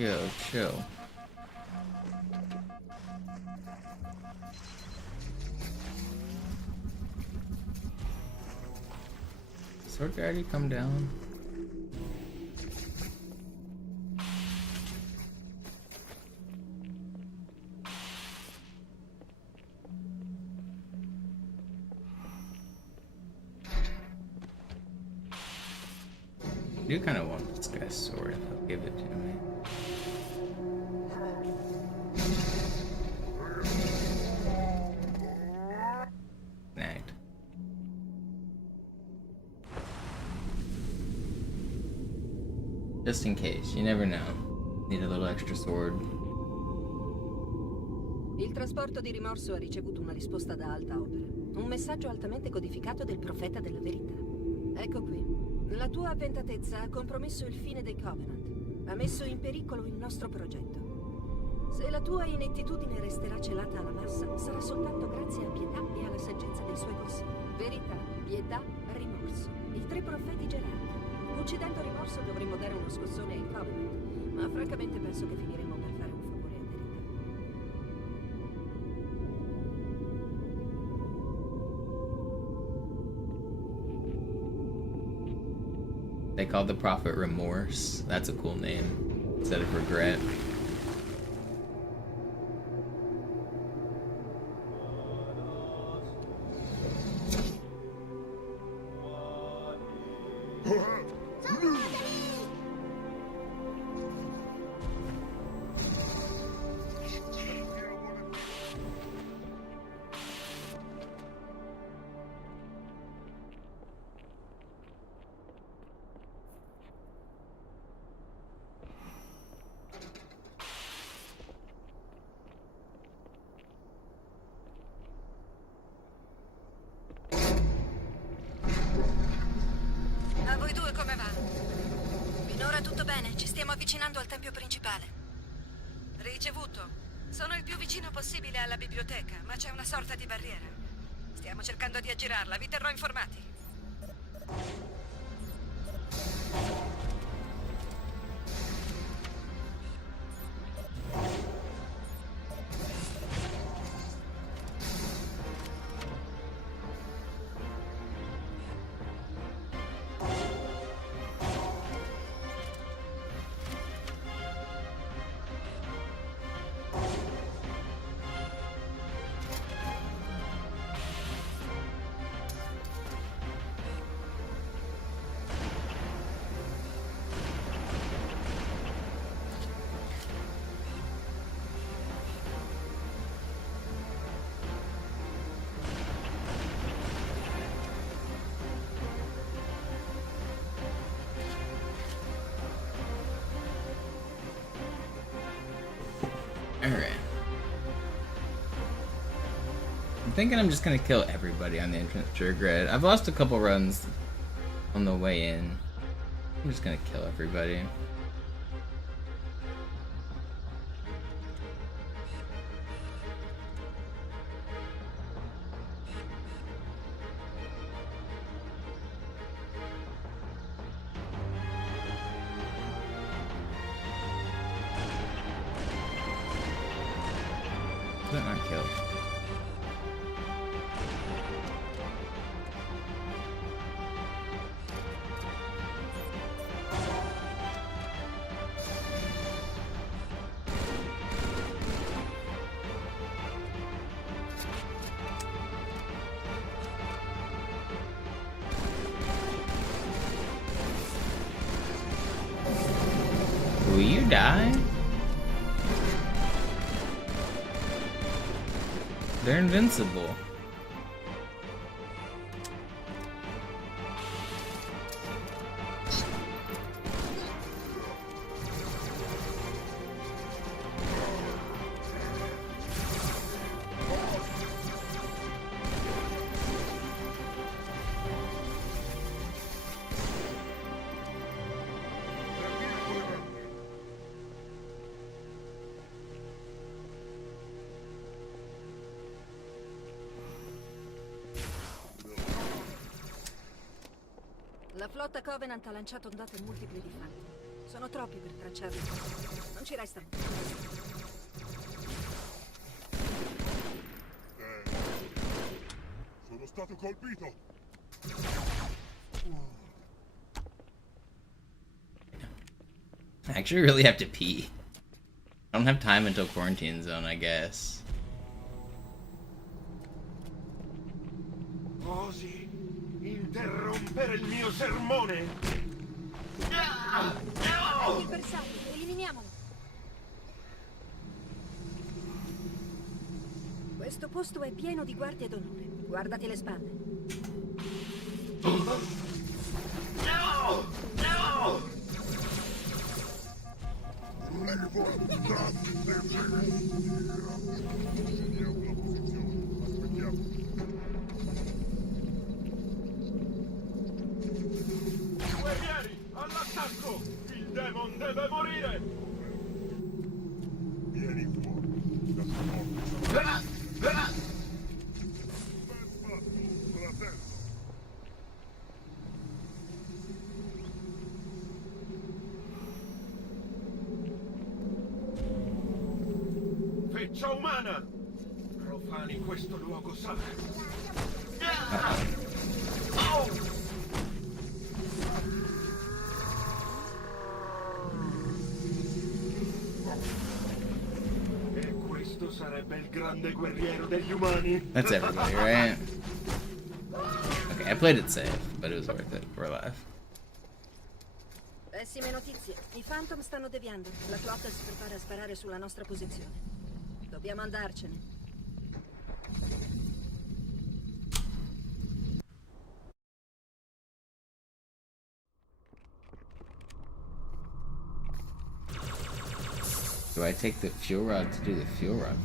Yo, chill. Sword already come down? I do kind of want this guy's sword. He'll give it to me. Snagged. Just in case, you never know. Need a little extra sword. Il trasporto di rimorso ha ricevuto una risposta da alta opera. Un messaggio altamente codificato del profeta della verità. Ecco qui. La tua avventatezza ha compromesso il fine dei Covenant. Ha messo in pericolo il nostro progetto. Se la tua inettitudine resterà celata alla massa, sarà soltanto grazie a pietà e alla saggezza dei suoi consigli. Verità, pietà, rimorso. I tre profeti gerarchi. Uccidendo rimorso dovremmo dare uno scossone ai Covenant, ma francamente penso che finiremo per fare un favore a verità. They called the prophet Remorse. That's a cool name instead of regret. A voi due come va? Finora tutto bene, ci stiamo avvicinando al tempio principale. Ricevuto. Sono il più vicino possibile alla biblioteca, ma c'è una sorta di barriera. Stiamo cercando di aggirarla, vi terrò informati. Alright. I'm thinking I'm just gonna kill everybody on the entrance to regret. I've lost a couple runs on the way in. I'm just gonna kill everybody. That not kill. Will you die? They're invincible. La flotta Covenant ha lanciato ondate multiple di fatti. Sono troppi per tracciarli. Non ci restano. Sono stato colpito. I actually really have to pee. I don't have time until quarantine zone, I guess. Osi interrompere il mio sermone. Il bersaglio, eliminiamolo. Questo posto è pieno di guardie d'onore. Guardati le spalle. Guerrieri, all'attacco! Il demon deve morire! Vieni fuori. La sua morte sarà... Ben fatto, fratello. Feccia umana! Profani questo luogo sacro! E questo sarebbe il grande guerriero degli umani! That's everybody, right? Okay, I played it safe, but it was worth it. We're alive. Pessime notizie. I Phantom stanno deviando. La flotta si prepara a sparare sulla nostra posizione. Dobbiamo andarcene. Do I take the fuel rod to do the fuel rod?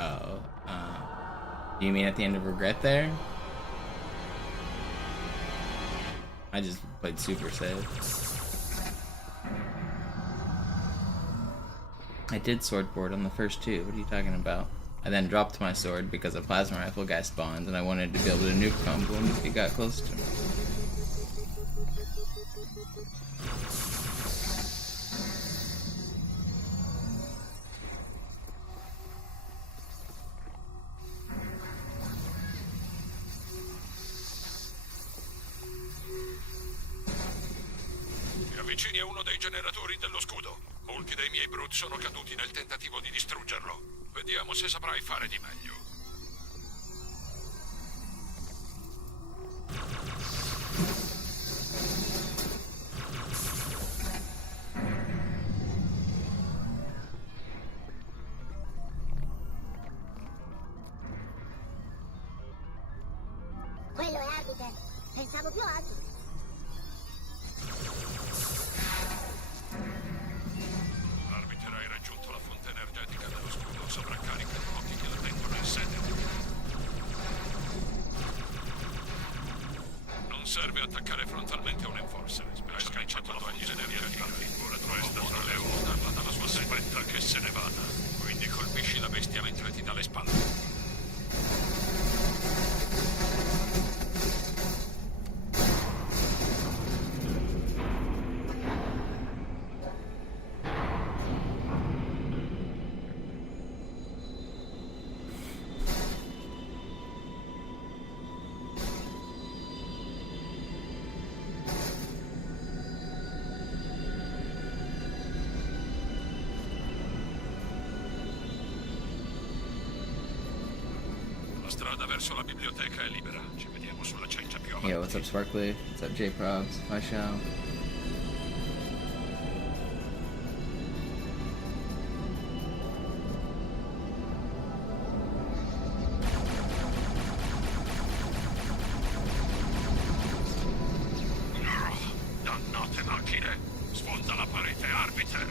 Oh, you mean at the end of Regret there? I just played super safe. I did swordboard on the first two. What are you talking about? I then dropped my sword because a plasma rifle guy spawned and I wanted to be able to nuke combo him if he got close to me. Vicini a uno dei generatori dello scudo. Molti dei miei brut sono caduti nel tentativo di distruggerlo. Vediamo se saprai fare di meglio. Quello è arbiter. Pensavo più alto. Arbiter, hai raggiunto la fonte energetica dello scudo. Sovraccarica i blocchi che la tengono in sede. Non serve attaccare frontalmente un enforcer. Hai sganciato la fonte energetica. Ora resta tra le darla dalla sua sede. Aspetta che se ne vada. Quindi colpisci la bestia mentre ti dà le spalle. La strada verso la biblioteca è libera. Ci vediamo sulla cencia più avanti. Yo, what's up Sparkly? What's up J-Probs? Hi Shao. Dannate macchine! Sfonda la parete, arbiter!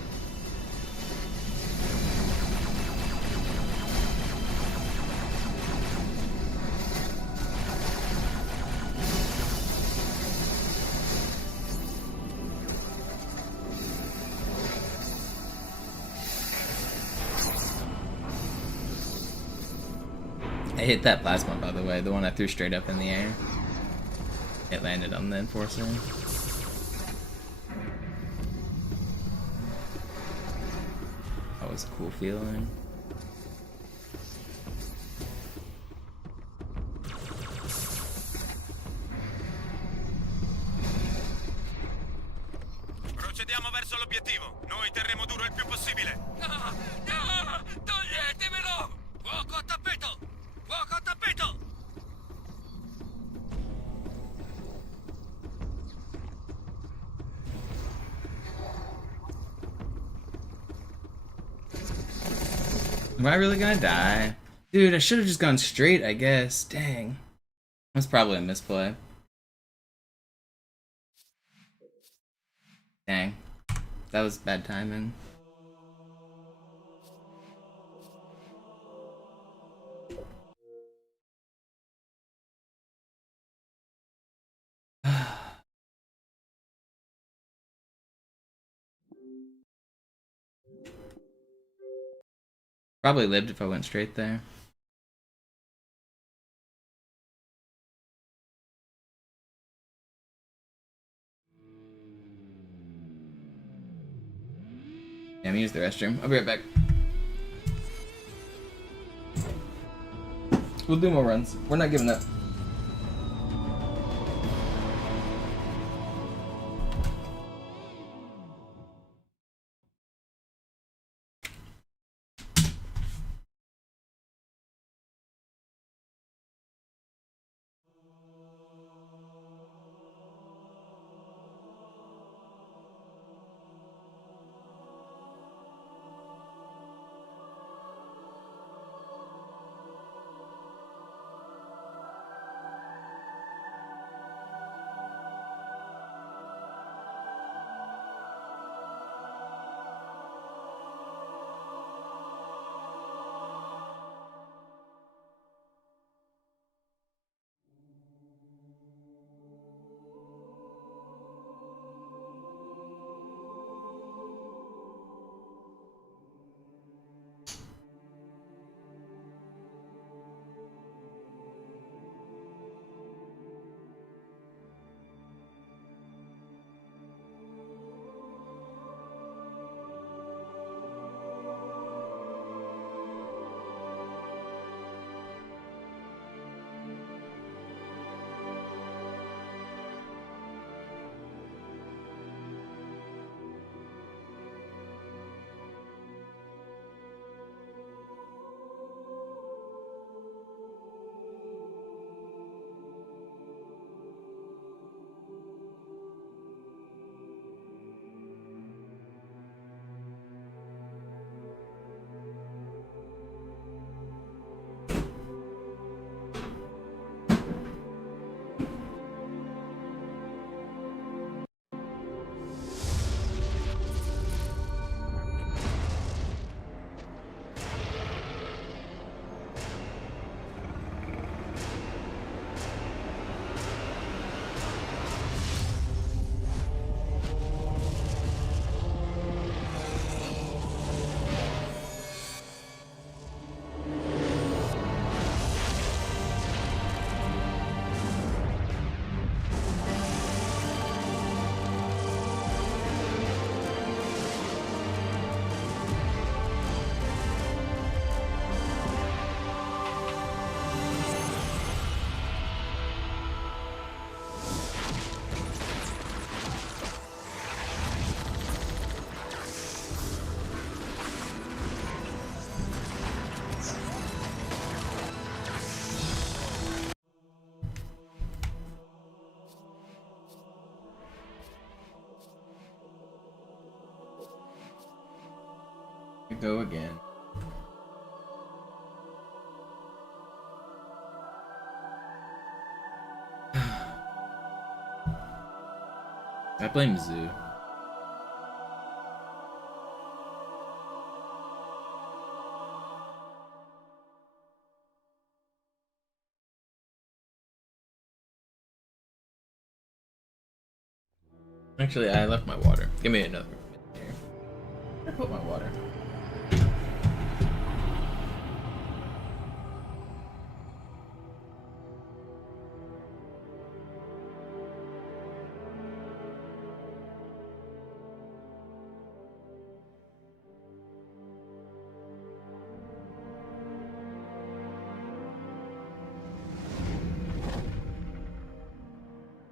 I hit that plasma, by the way, the one I threw straight up in the air. It landed on the enforcer. was a cool feeling. Procediamo verso l'obiettivo. Noi terremo duro il più possibile. No! No! Toglietemelo! Fuoco a tappeto! Fuoco a tappeto! Am I really gonna die? Dude, I should have just gone straight, I guess. Dang. That's probably a misplay. Dang. That was bad timing. Probably lived if I went straight there. Yeah, I'm gonna use the restroom. I'll be right back. We'll do more runs. We're not giving up. Go again. I blame Zoo. Actually, I left my water. Give me another here. Where did I put my water?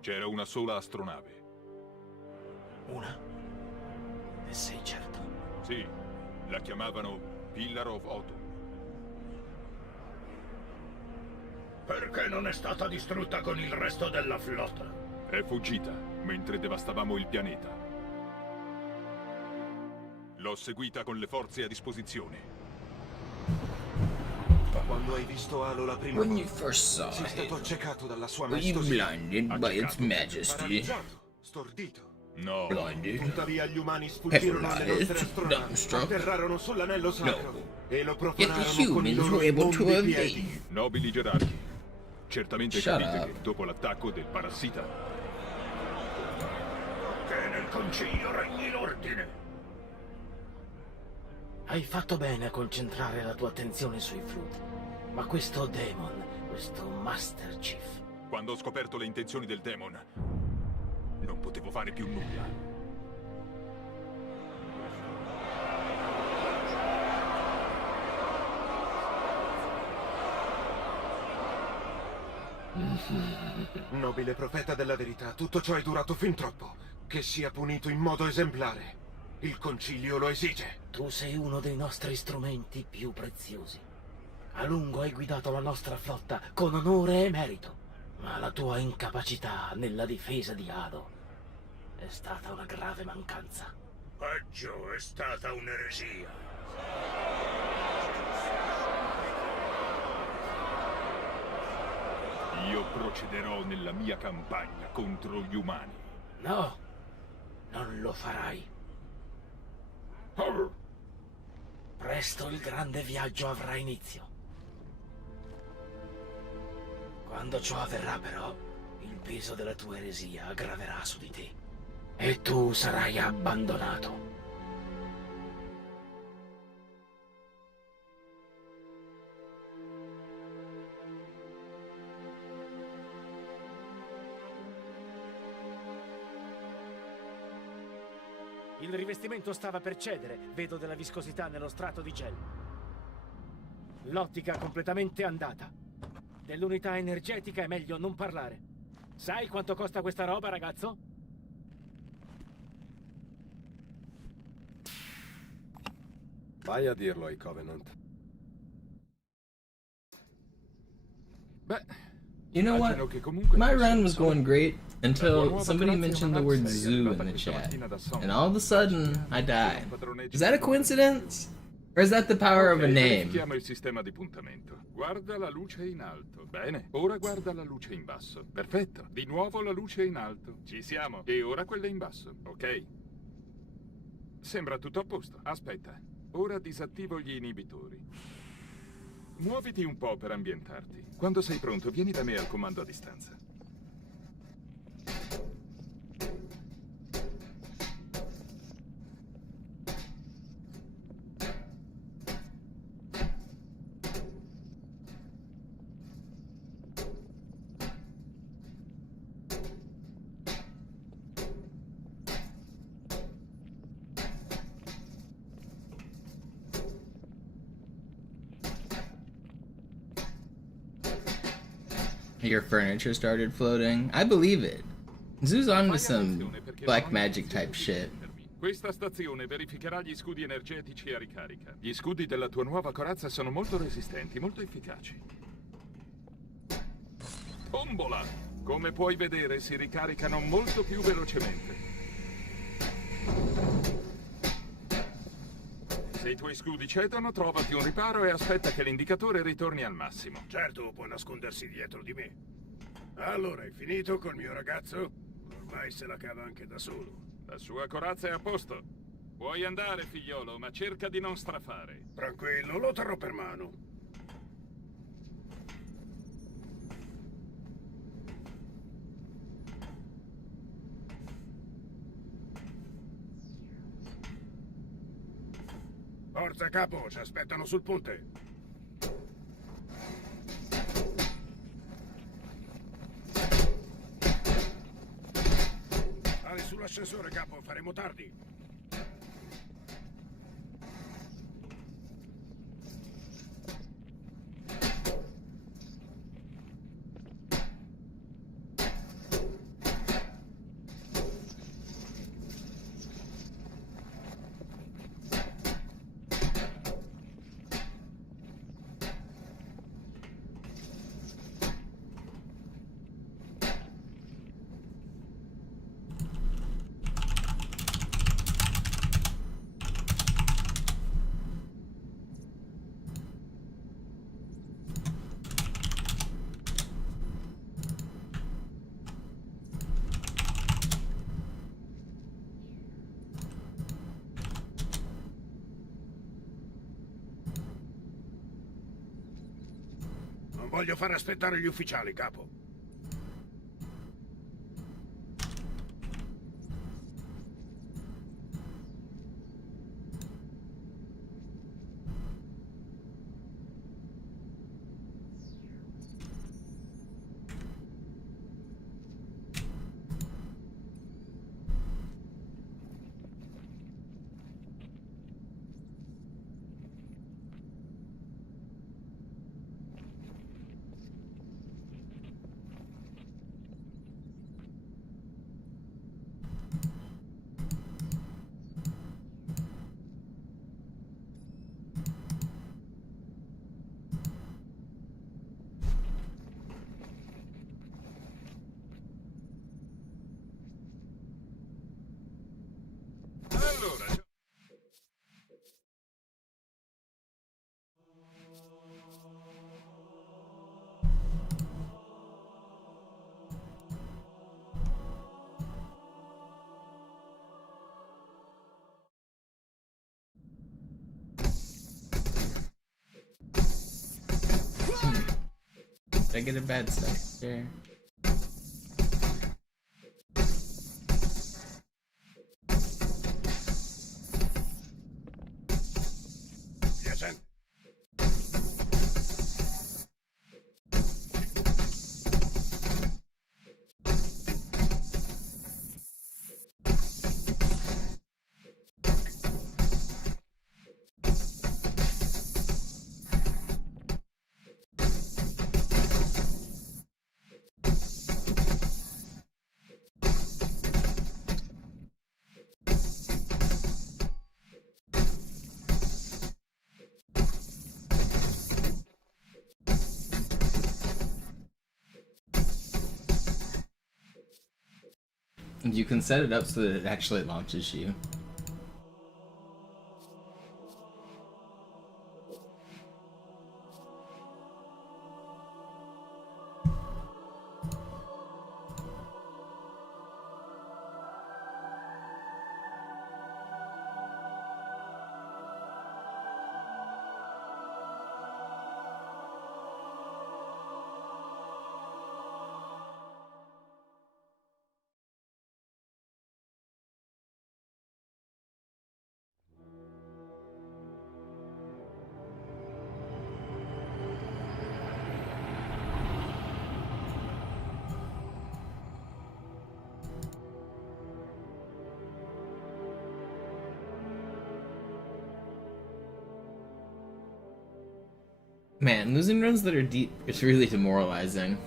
C'era una sola astronave. Una? Ne sei certo? Sì, la chiamavano Pillar of Autumn. Perché non è stata distrutta con il resto della flotta? È fuggita mentre devastavamo il pianeta. L'ho seguita con le forze a disposizione. Quando hai visto Halo la prima When you volta, first saw sei stato him, accecato dalla sua were you maestosia. blinded by its majesty? Paralizzato, stordito. No. Blinded? Tuttavia gli umani sfuggirono alle nostre Paralyzed? astronavi, Dumbstruck? atterrarono sull'anello sacro No. e lo Yet the profanarono con i humans loro were able to immondi evade. piedi. Nobili gerarchi. Certamente Shut capite up. che dopo l'attacco del parassita Che nel concilio regni l'ordine. Hai fatto bene a concentrare la tua attenzione sui frutti. Ma questo Demon, questo Master Chief... Quando ho scoperto le intenzioni del demon, non potevo fare più nulla. Nobile profeta della verità, tutto ciò è durato fin troppo. Che sia punito in modo esemplare. Il concilio lo esige. Tu sei uno dei nostri strumenti più preziosi. A lungo hai guidato la nostra flotta con onore e merito. Ma la tua incapacità nella difesa di Halo è stata una grave mancanza. Peggio, è stata un'eresia. Io procederò nella mia campagna contro gli umani. No, non lo farai. Presto il grande viaggio avrà inizio. Quando ciò avverrà, però, il peso della tua eresia aggraverà su di te. E tu sarai abbandonato. Il rivestimento stava per cedere, vedo della viscosità nello strato di gel. L'ottica completamente andata. Dell'unità energetica è meglio non parlare. Sai quanto costa questa roba, ragazzo? Vai a dirlo ai Covenant. Beh, You know what? immagino che comunque My questa run was persona- going great La until nuova somebody corazza mentioned the Yamaha word sei zoo in arrivata the questa chat. mattina da Sony. And all of a sudden, I died. Padroneggi Is that a tutto. coincidence? Or is that the power of a Ok, name? verifichiamo il sistema di puntamento. Guarda la luce in alto. Bene, ora guarda la luce in basso. Perfetto. Di nuovo la luce in alto. Ci siamo. E ora quella in basso. Ok. Sembra tutto a posto. Aspetta. Ora disattivo gli inibitori. Muoviti un po' per ambientarti. Quando sei pronto, vieni da me al comando a distanza. Your furniture started floating. I believe it. Zoo's onto some black magic type shit. Questa stazione verificherà gli scudi energetici a ricarica. Gli scudi della tua nuova corazza sono molto resistenti, molto efficaci. Tombola! Come puoi vedere, si ricaricano molto più velocemente. Se i tuoi scudi cedono, trovati un riparo e aspetta che l'indicatore ritorni al massimo. Certo, può nascondersi dietro di me. Allora, hai finito col mio ragazzo? Ormai se la cava anche da solo. La sua corazza è a posto. Puoi andare, figliolo, ma cerca di non strafare. Tranquillo, lo terrò per mano. Forza, capo, ci aspettano sul ponte. Sali sull'ascensore, capo, faremo tardi. Non voglio far aspettare gli ufficiali, capo. Allora, Did I get a bad stuff there? Piacente. You can set it up so that it actually launches you. Man, losing runs that are deep, it's really demoralizing.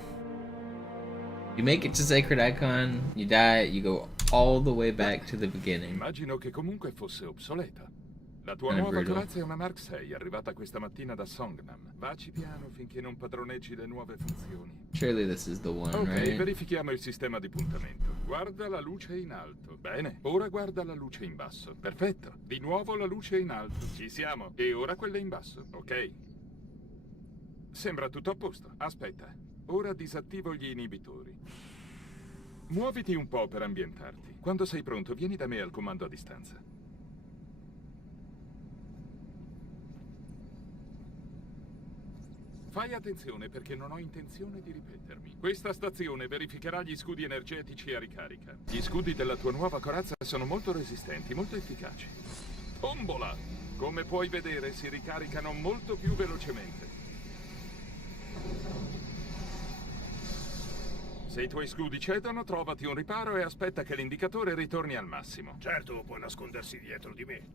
You make it to Sacred Icon, you die, you go all the way back to the beginning. Immagino che comunque fosse obsoleta. La tua nuova corazza è una Mark 6, arrivata questa mattina da Songnam. Vaci piano finché non padroneggi le nuove funzioni. Surely this is the one, ok, right? verifichiamo il sistema di puntamento. Guarda la luce in alto. Bene, ora guarda la luce in basso. Perfetto. Di nuovo la luce in alto. Ci siamo. E ora quella in basso, ok? Sembra tutto a posto. Aspetta. Ora disattivo gli inibitori. Muoviti un po' per ambientarti. Quando sei pronto, vieni da me al comando a distanza. Fai attenzione perché non ho intenzione di ripetermi. Questa stazione verificherà gli scudi energetici a ricarica. Gli scudi della tua nuova corazza sono molto resistenti, molto efficaci. Tombola! Come puoi vedere, si ricaricano molto più velocemente. Se i tuoi scudi cedono, trovati un riparo e aspetta che l'indicatore ritorni al massimo. Certo, può nascondersi dietro di me.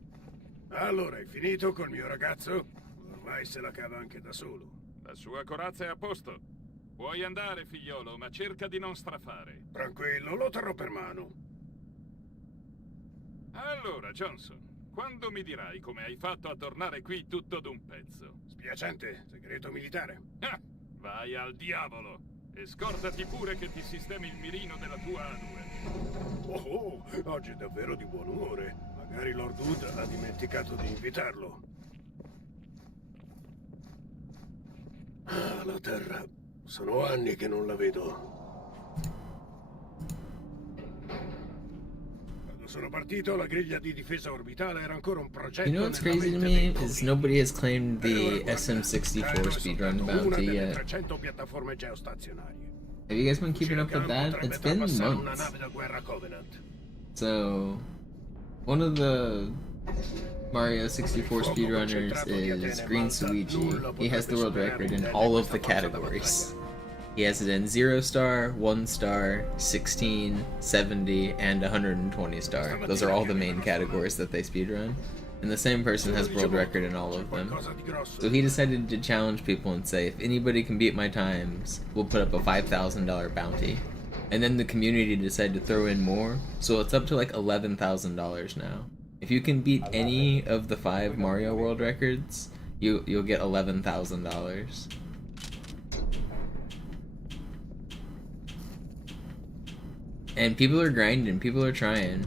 Allora, hai finito col mio ragazzo? Ormai se la cava anche da solo. La sua corazza è a posto. Puoi andare, figliolo, ma cerca di non strafare. Tranquillo, lo terrò per mano. Allora, Johnson, quando mi dirai come hai fatto a tornare qui tutto d'un pezzo? Spiacente, segreto militare. Ah, vai al diavolo! E scordati pure che ti sistemi il mirino della tua A2. Oh, oggi è davvero di buon umore. Magari Lord Wood ha dimenticato di invitarlo. Ah, la Terra. Sono anni che non la vedo. Vado sono partito, la griglia di difesa orbitale era ancora un progetto. You know what's crazy to me is nobody has claimed the SM64 speedrun bounty yet. Have you guys been keeping up with that? It's been months. So, one of the Mario 64 speedrunners is Green Suigi. He has the world record in all of the categories. He has it in 0 star, 1 star, 16, 70, and 120 star. Those are all the main categories that they speedrun. And the same person has world record in all of them. So he decided to challenge people and say, if anybody can beat my times, we'll put up a $5,000 bounty. And then the community decided to throw in more, so it's up to like $11,000 now. If you can beat any of the 5 Mario world records, you'll get $11,000. And people are grinding, people are trying.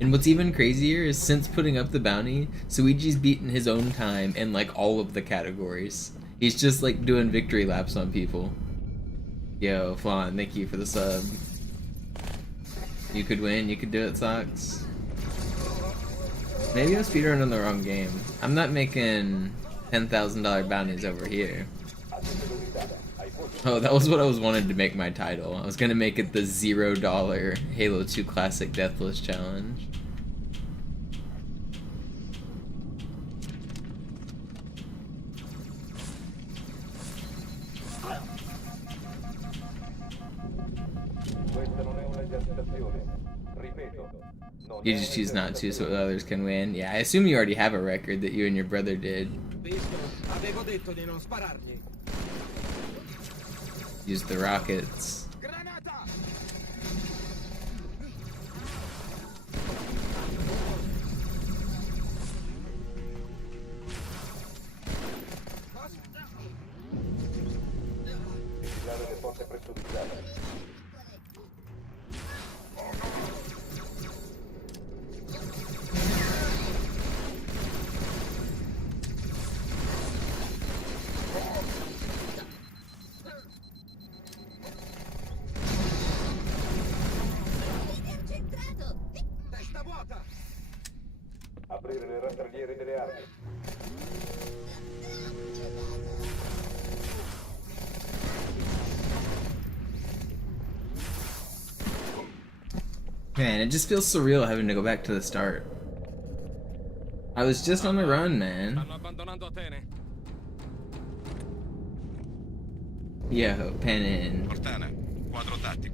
And what's even crazier is since putting up the bounty, Suigi's beaten his own time in like all of the categories. He's just like doing victory laps on people. Yo, Flan, thank you for the sub. You could win, you could do it, Socks. Maybe I'm speedrunning the wrong game. I'm not making $10,000 bounties over here. Oh, that was what I was wanted to make my title. I was gonna make it the $0 Halo 2 Classic Deathless Challenge. You just choose not to so others can win. Yeah, I assume you already have a record that you and your brother did. Use the rockets. Aprire le rastrelliere delle armi. Man, it just feels surreal having to go back to the start. I was just on the run, man. Yo, Pennin.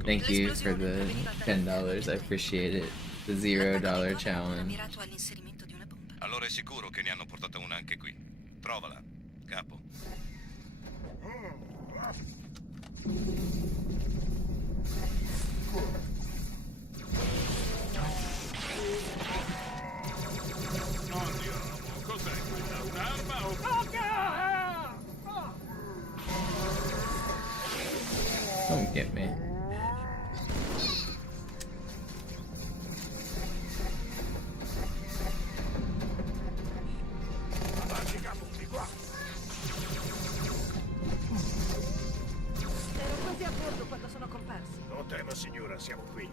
Thank you for the $10. I appreciate it. The $0 challenge. Allora è sicuro che ne hanno portata una anche qui. Provala, capo. Cos'è quella? Un'arma o... Don't get me. Ero quasi a bordo quando sono comparsi. Non tema, signora, siamo qui.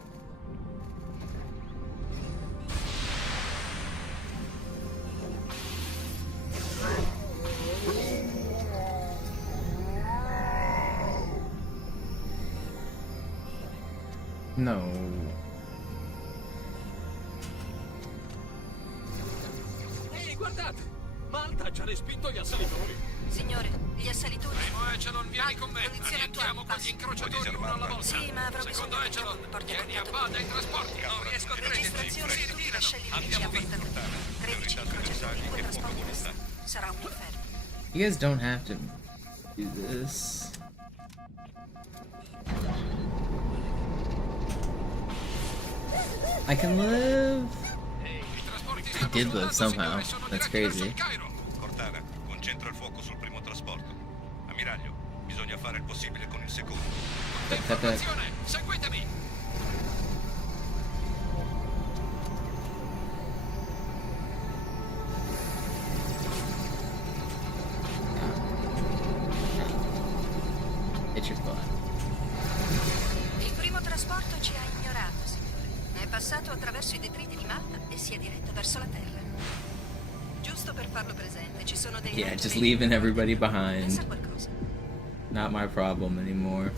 No. Ehi, guardate! Malta ha già respinto gli assalitori. Signore, gli assalitori... Primo Echelon, vieni con me. Condizioni Rientriamo attuali, con gli incrociatori uno alla volta. Sì, ma avrò Secondo bisogno Echelon, di vieni a bada ai trasporti. Non riesco a registrazione di tutti i vascelli nemici a portata di 13 incrociatori in quel trasporto. Sarà un inferno. You guys don't have to do this. I can live. I did live somehow. That's crazy. Cortana, concentra il fuoco sul primo trasporto. Ammiraglio, bisogna fare il possibile con il secondo. Seguitemi. Hit your butt. Il primo trasporto ci ha ignorato, signore. È passato passato attraverso i detriti di Malta e si è diretto verso la Terra. Giusto per farlo presente, ci sono dei... Yeah, just leaving everybody behind. Pensa a qualcosa. Not my problem anymore.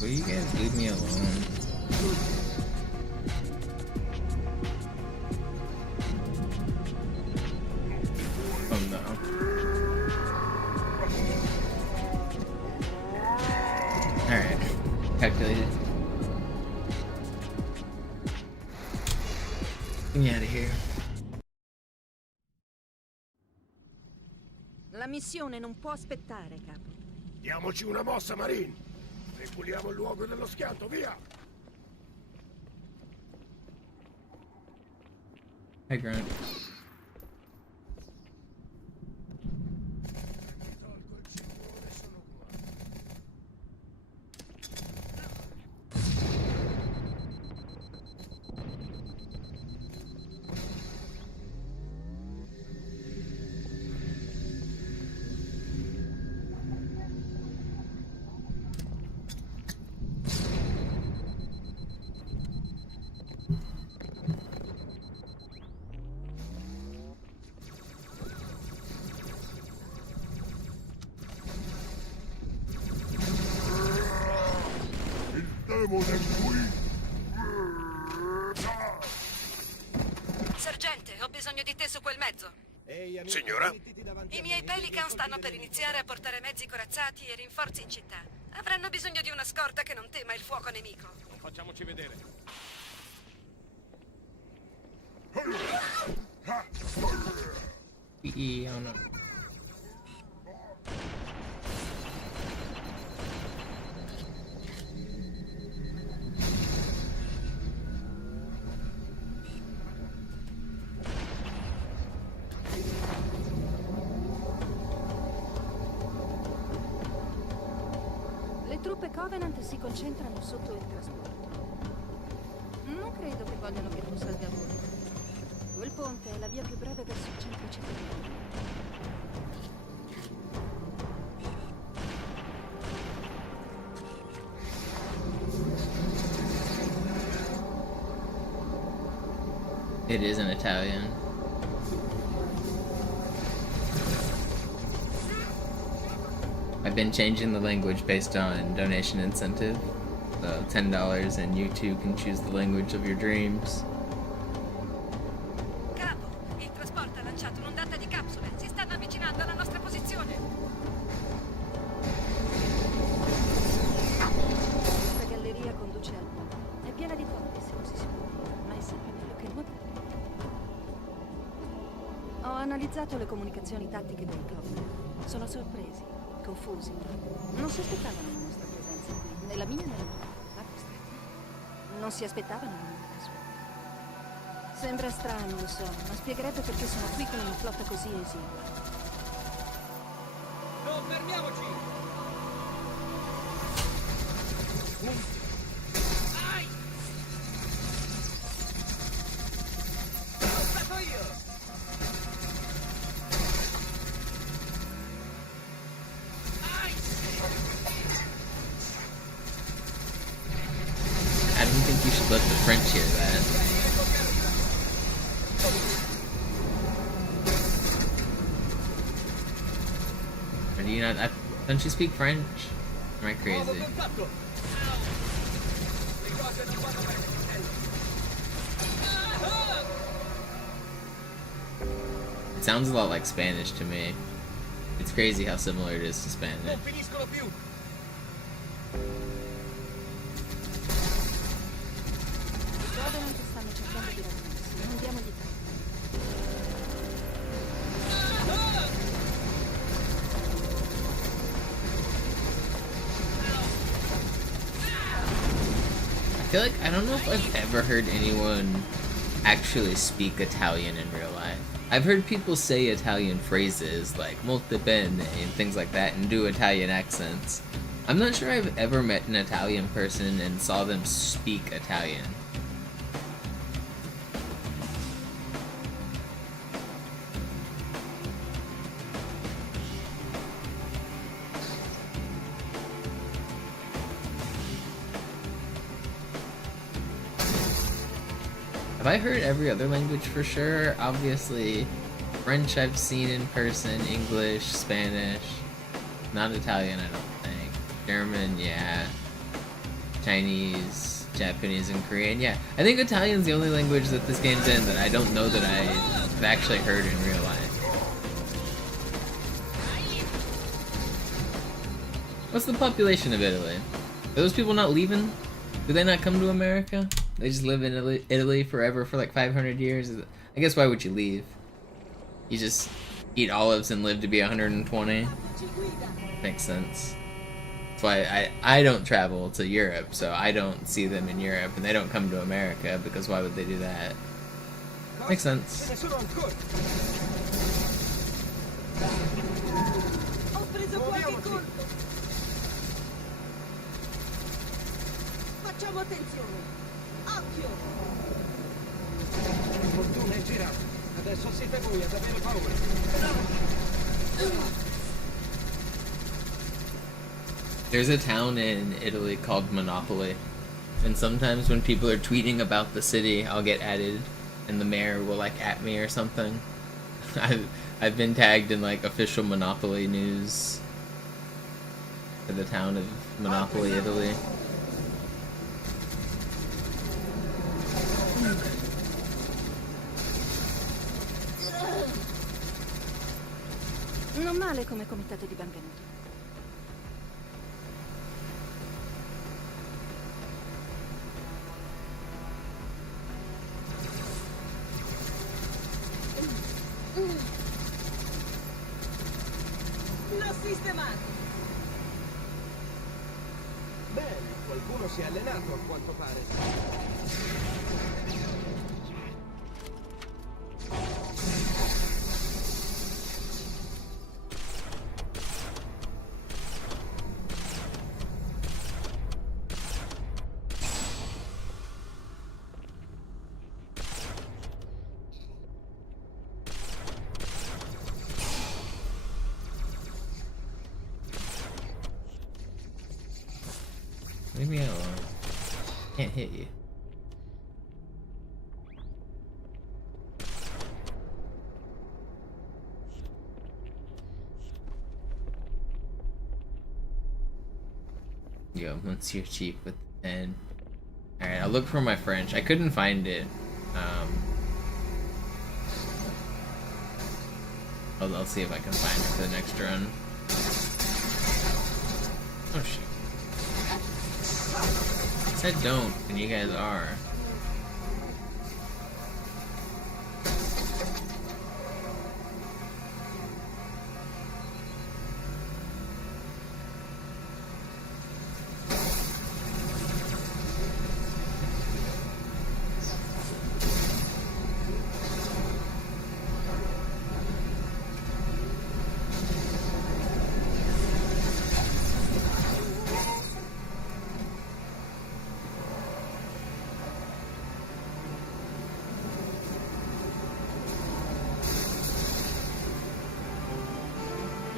Will you guys leave me alone? Oh no. Alright. Calculated. Get me out of here. La missione non può aspettare, capo. Diamoci una mossa, Marine! Reculiamo il luogo dello schianto, via! Hi, Grunt. Sergente, ho bisogno di te su quel mezzo. Signora? I miei Pelican stanno per iniziare a portare mezzi corazzati e rinforzi in città. Avranno bisogno di una scorta che non tema il fuoco nemico. Facciamoci vedere. Oh no. Le truppe Covenant si concentrano sotto il trasporto. Non credo che vogliano che tu salga a bordo. Quel ponte è la via più breve verso il centro cittadino. It is in Italian. I've been changing the language based on donation incentive. So $10 and you too can choose the language of your dreams. Capo, il trasporto ha lanciato un'ondata di capsule. Si stanno avvicinando alla nostra posizione. Questa galleria conduce al ponte. È piena di torri, se così si può dire, ma è sempre meglio che nuotare. Ho analizzato le comunicazioni tattiche dei Covenant. Sono sorpresi, confusi. Non si aspettavano la nostra presenza qui, né la mia né la tua. Non si aspettavano la mia casualità. Sembra strano, lo so, ma spiegherebbe perché sono qui con una flotta così esigua. Non fermiamoci! Ai! Sono stato io! Ai! I don't think you should let the French hear that. Or do you not? Don't you speak French? Am I crazy? It sounds a lot like Spanish to me. It's crazy how similar it is to Spanish. Non finiscono più! I Covenant stanno cercando di raggiungersi, non diamogli tempo. I feel like I don't know if I've ever heard anyone actually speak Italian in real life. I've heard people say Italian phrases like molto bene and things like that and do Italian accents. I'm not sure I've ever met an Italian person and saw them speak Italian. Have I heard every other language for sure? Obviously, French I've seen in person, English, Spanish, not Italian I don't think. German, yeah. Chinese, Japanese, and Korean, yeah. I think Italian's the only language that this game's in that I don't know that I've actually heard in real life. What's the population of Italy? Are those people not leaving? Do they not come to America? They just live in Italy forever for like 500 years? I guess why would you leave? You just eat olives and live to be 120? Makes sense. That's why I don't travel to Europe, so I don't see them in Europe, and they don't come to America, because why would they do that? Makes sense. Facciamo attenzione! Occhio! La fortuna è girata. Adesso siete voi ad avere paura. There's a town in Italy called Monopoli, and sometimes when people are tweeting about the city, I'll get added, and the mayor will like at me or something. I've been tagged in like official Monopoly news for the town of Monopoli, Italy. Non male come comitato di benvenuto. L'ho sistemato! Bene, qualcuno si è allenato a quanto pare. Leave me alone. Can't hit you. Yo, once you're cheap with 10. Alright, I'll look for my French. I couldn't find it. I'll see if I can find it for the next run. Oh shit. I said don't, and you guys are.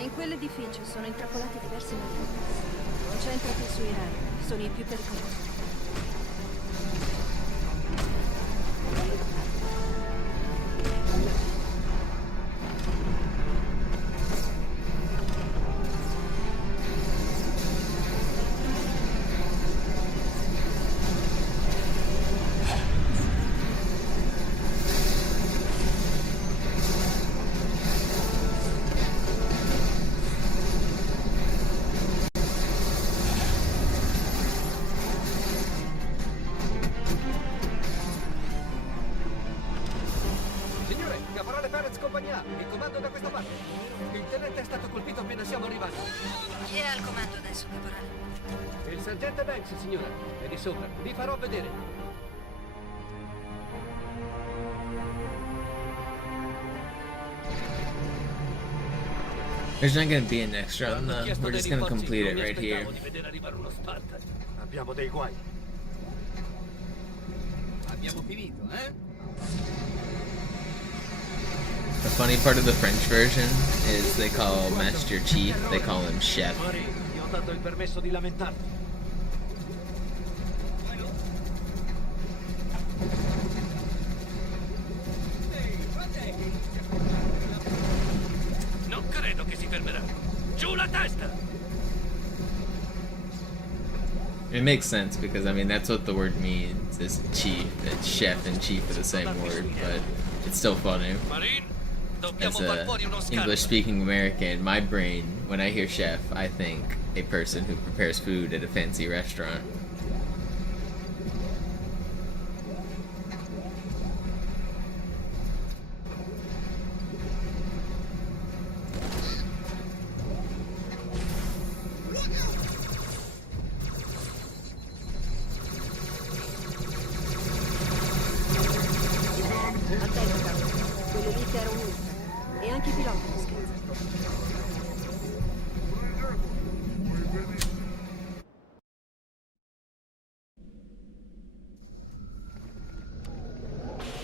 In quell'edificio sono intrappolati diversi marini. Concentrati sui rari, sono i più pericolosi. Il comando da questa parte. Il tenente è stato colpito appena siamo arrivati. Chi è al comando adesso, caporale? Il sergente Banks, signora. È di sopra. Vi farò vedere. There's not gonna be a next round though. We're just gonna complete it right here. Abbiamo dei guai. Abbiamo finito, eh? The funny part of the French version is they call Master Chief, they call him Chef. Marie, ti ho dato il permesso di lamentarti. Non credo che si fermerà. Giù la testa! It makes sense because I mean that's what the word means is chief. That chef and chief are the same word, but it's still funny. As a English-speaking American, my brain, when I hear chef, I think a person who prepares food at a fancy restaurant.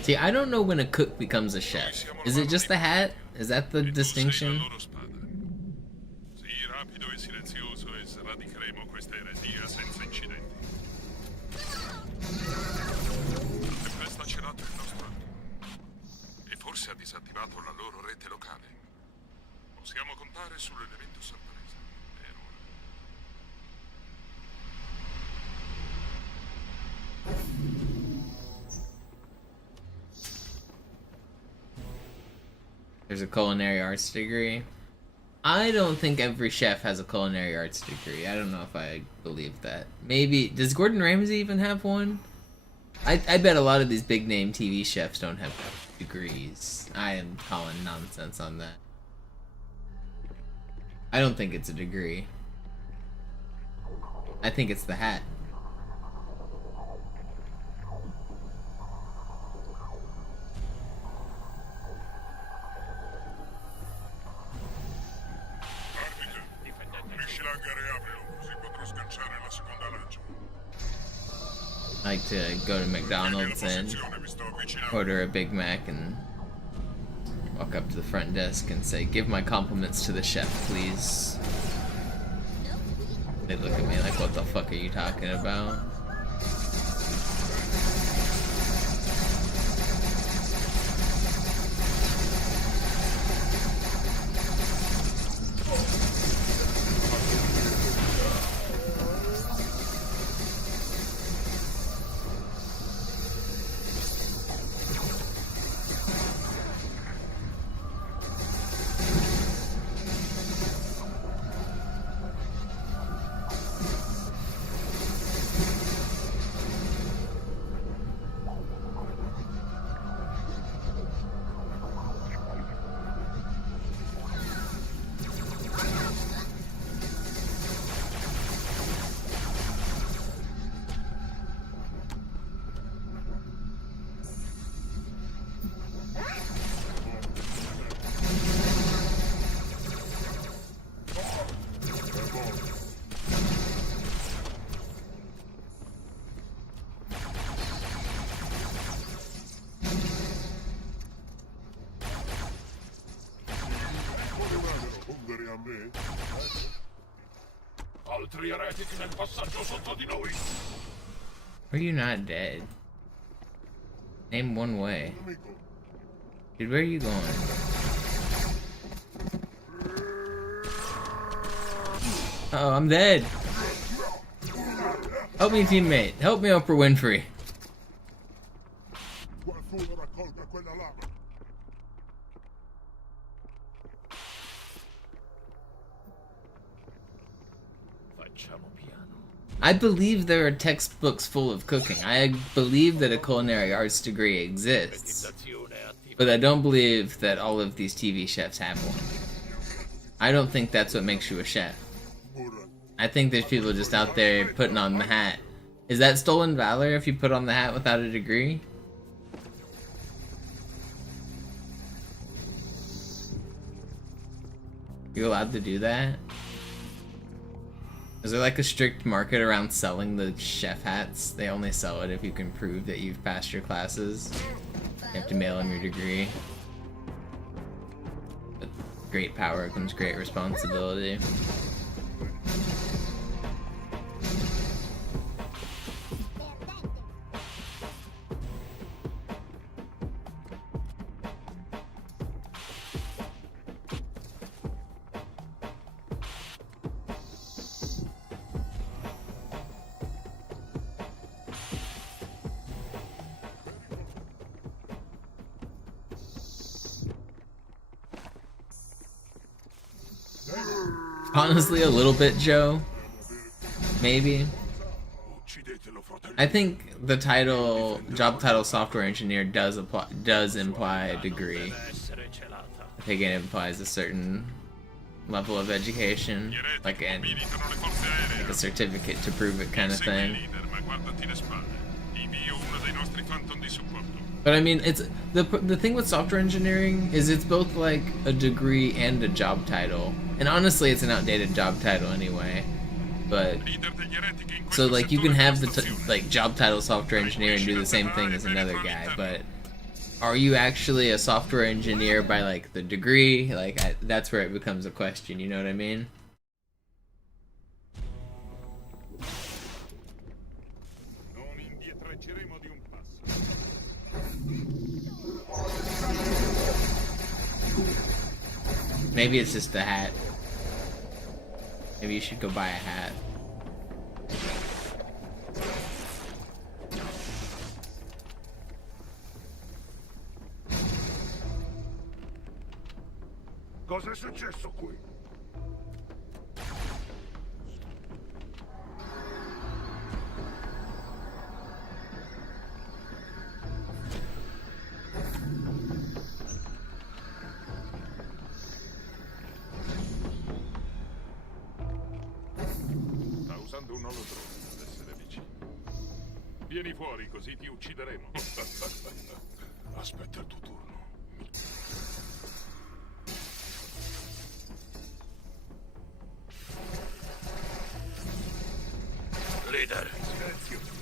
See, I don't know when a cook becomes a chef. Is it just the hat? Is that the distinction? Sii rapido e silenzioso e sradicheremo questa eresia senza incidenti. La tempesta ha celato il nostro atto e forse ha disattivato la loro rete locale. Possiamo contare sull'elemento sorpresa per ora. There's a culinary arts degree. I don't think every chef has a culinary arts degree. I don't know if I believe that. Maybe, does Gordon Ramsay even have one? I bet a lot of these big name TV chefs don't have degrees. I am calling nonsense on that. I don't think it's a degree. I think it's the hat. I like to go to McDonald's and order a Big Mac and walk up to the front desk and say, "Give my compliments to the chef, please." They look at me like, "What the fuck are you talking about?" Altri eretici nel passaggio sotto di noi. Are you not dead? Name one way. Dude, where are you going? Oh, I'm dead. Help me, teammate. Help me, Oprah Winfrey. I believe there are textbooks full of cooking. I believe that a culinary arts degree exists. But I don't believe that all of these TV chefs have one. I don't think that's what makes you a chef. I think there's people just out there putting on the hat. Is that stolen valor if you put on the hat without a degree? You allowed to do that? Is there like a strict market around selling the chef hats? They only sell it if you can prove that you've passed your classes. You have to mail them your degree. With great power comes great responsibility. Honestly, a little bit, Joe. Maybe. I think the title, job title, software engineer does imply a degree. I think it implies a certain level of education, like a certificate to prove it kind of thing. But I mean, it's the thing with software engineering is it's both like a degree and a job title. And honestly, it's an outdated job title anyway. But so like you can have the like job title software engineer and do the same thing as another guy, but are you actually a software engineer by like the degree? Like that's where it becomes a question, you know what I mean? Maybe it's just a hat. Maybe you should go buy a hat. Cosa è successo qui? Un olodrone ad essere vicino. Vieni fuori così ti uccideremo. Aspetta il tuo turno. Leader. Silenzio.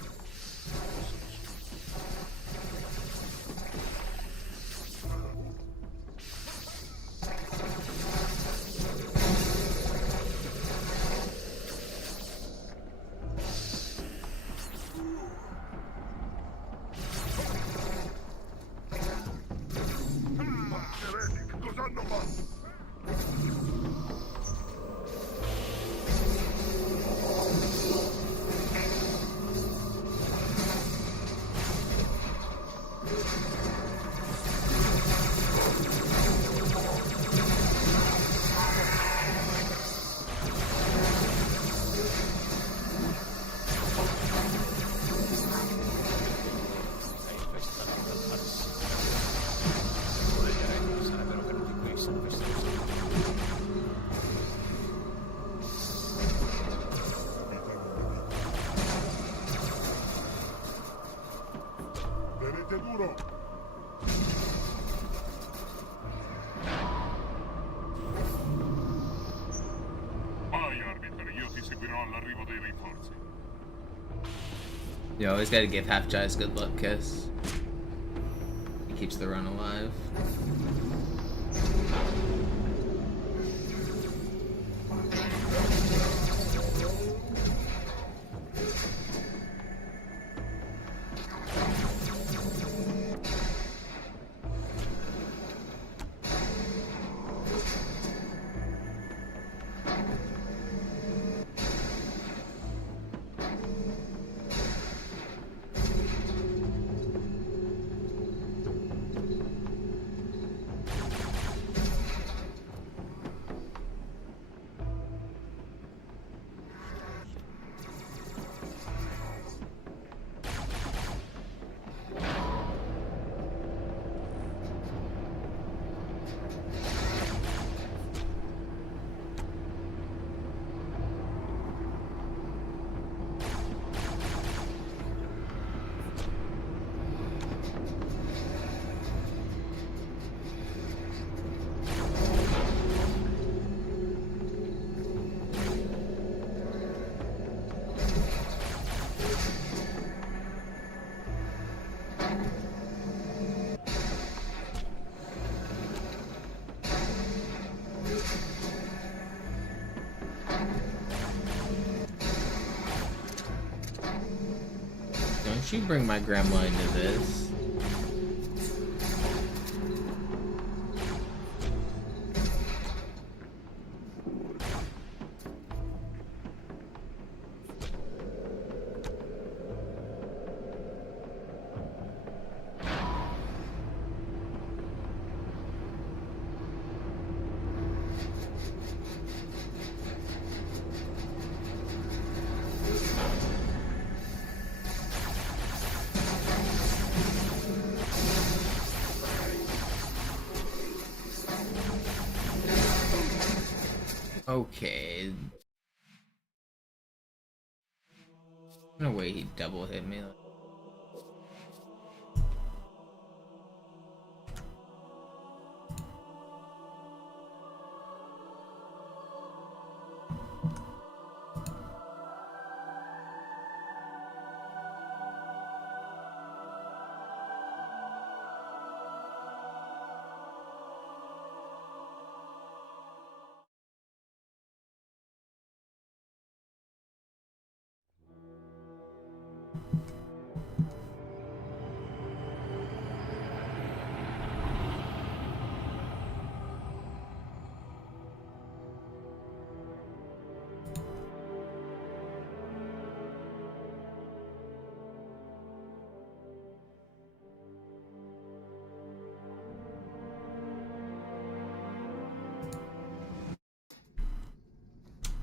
Duro. Vai, arbiter, io ti seguirò all'arrivo dei rinforzi. You always gotta give Half Jai's good luck kiss. He keeps the run alive. you bring my grandma into this? Okay. No way he double hit me.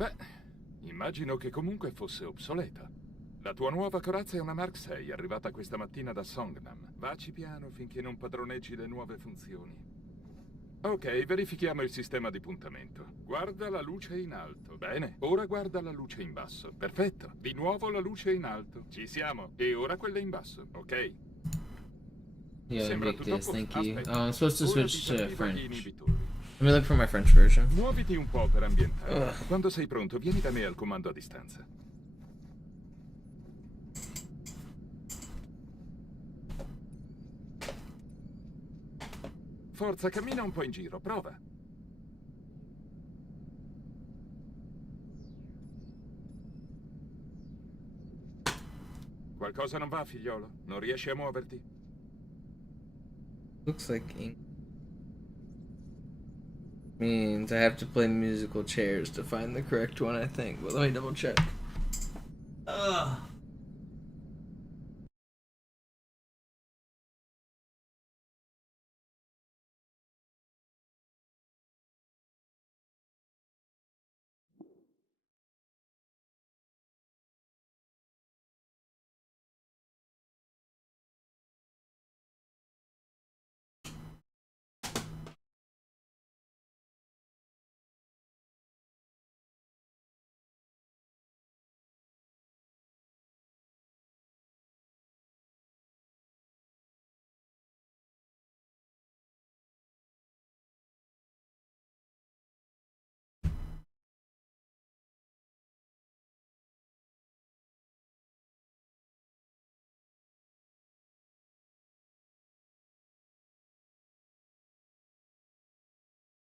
Beh, immagino che comunque fosse obsoleta. La tua nuova corazza è una Mark 6, arrivata questa mattina da Songnam. Vaci piano finché non padroneggi le nuove funzioni. Ok, verifichiamo il sistema di puntamento. Guarda la luce in alto. Bene, ora guarda la luce in basso. Perfetto. Di nuovo la luce in alto. Ci siamo. E ora quella in basso, ok? Yeah, Sembra make tutto a this, posto. thank you. Aspetta. I'm supposed to Ora switch to disattiva gli French. inibitori. Let me look for my French version. Muoviti un po' per ambientare. Ugh. Quando sei pronto, vieni da me al comando a distanza. Forza, cammina un po' in giro, prova. Qualcosa non va, figliolo? Non riesci a muoverti? Looks like ink. Means I have to play musical chairs to find the correct one, I think. But let me double check. Ugh.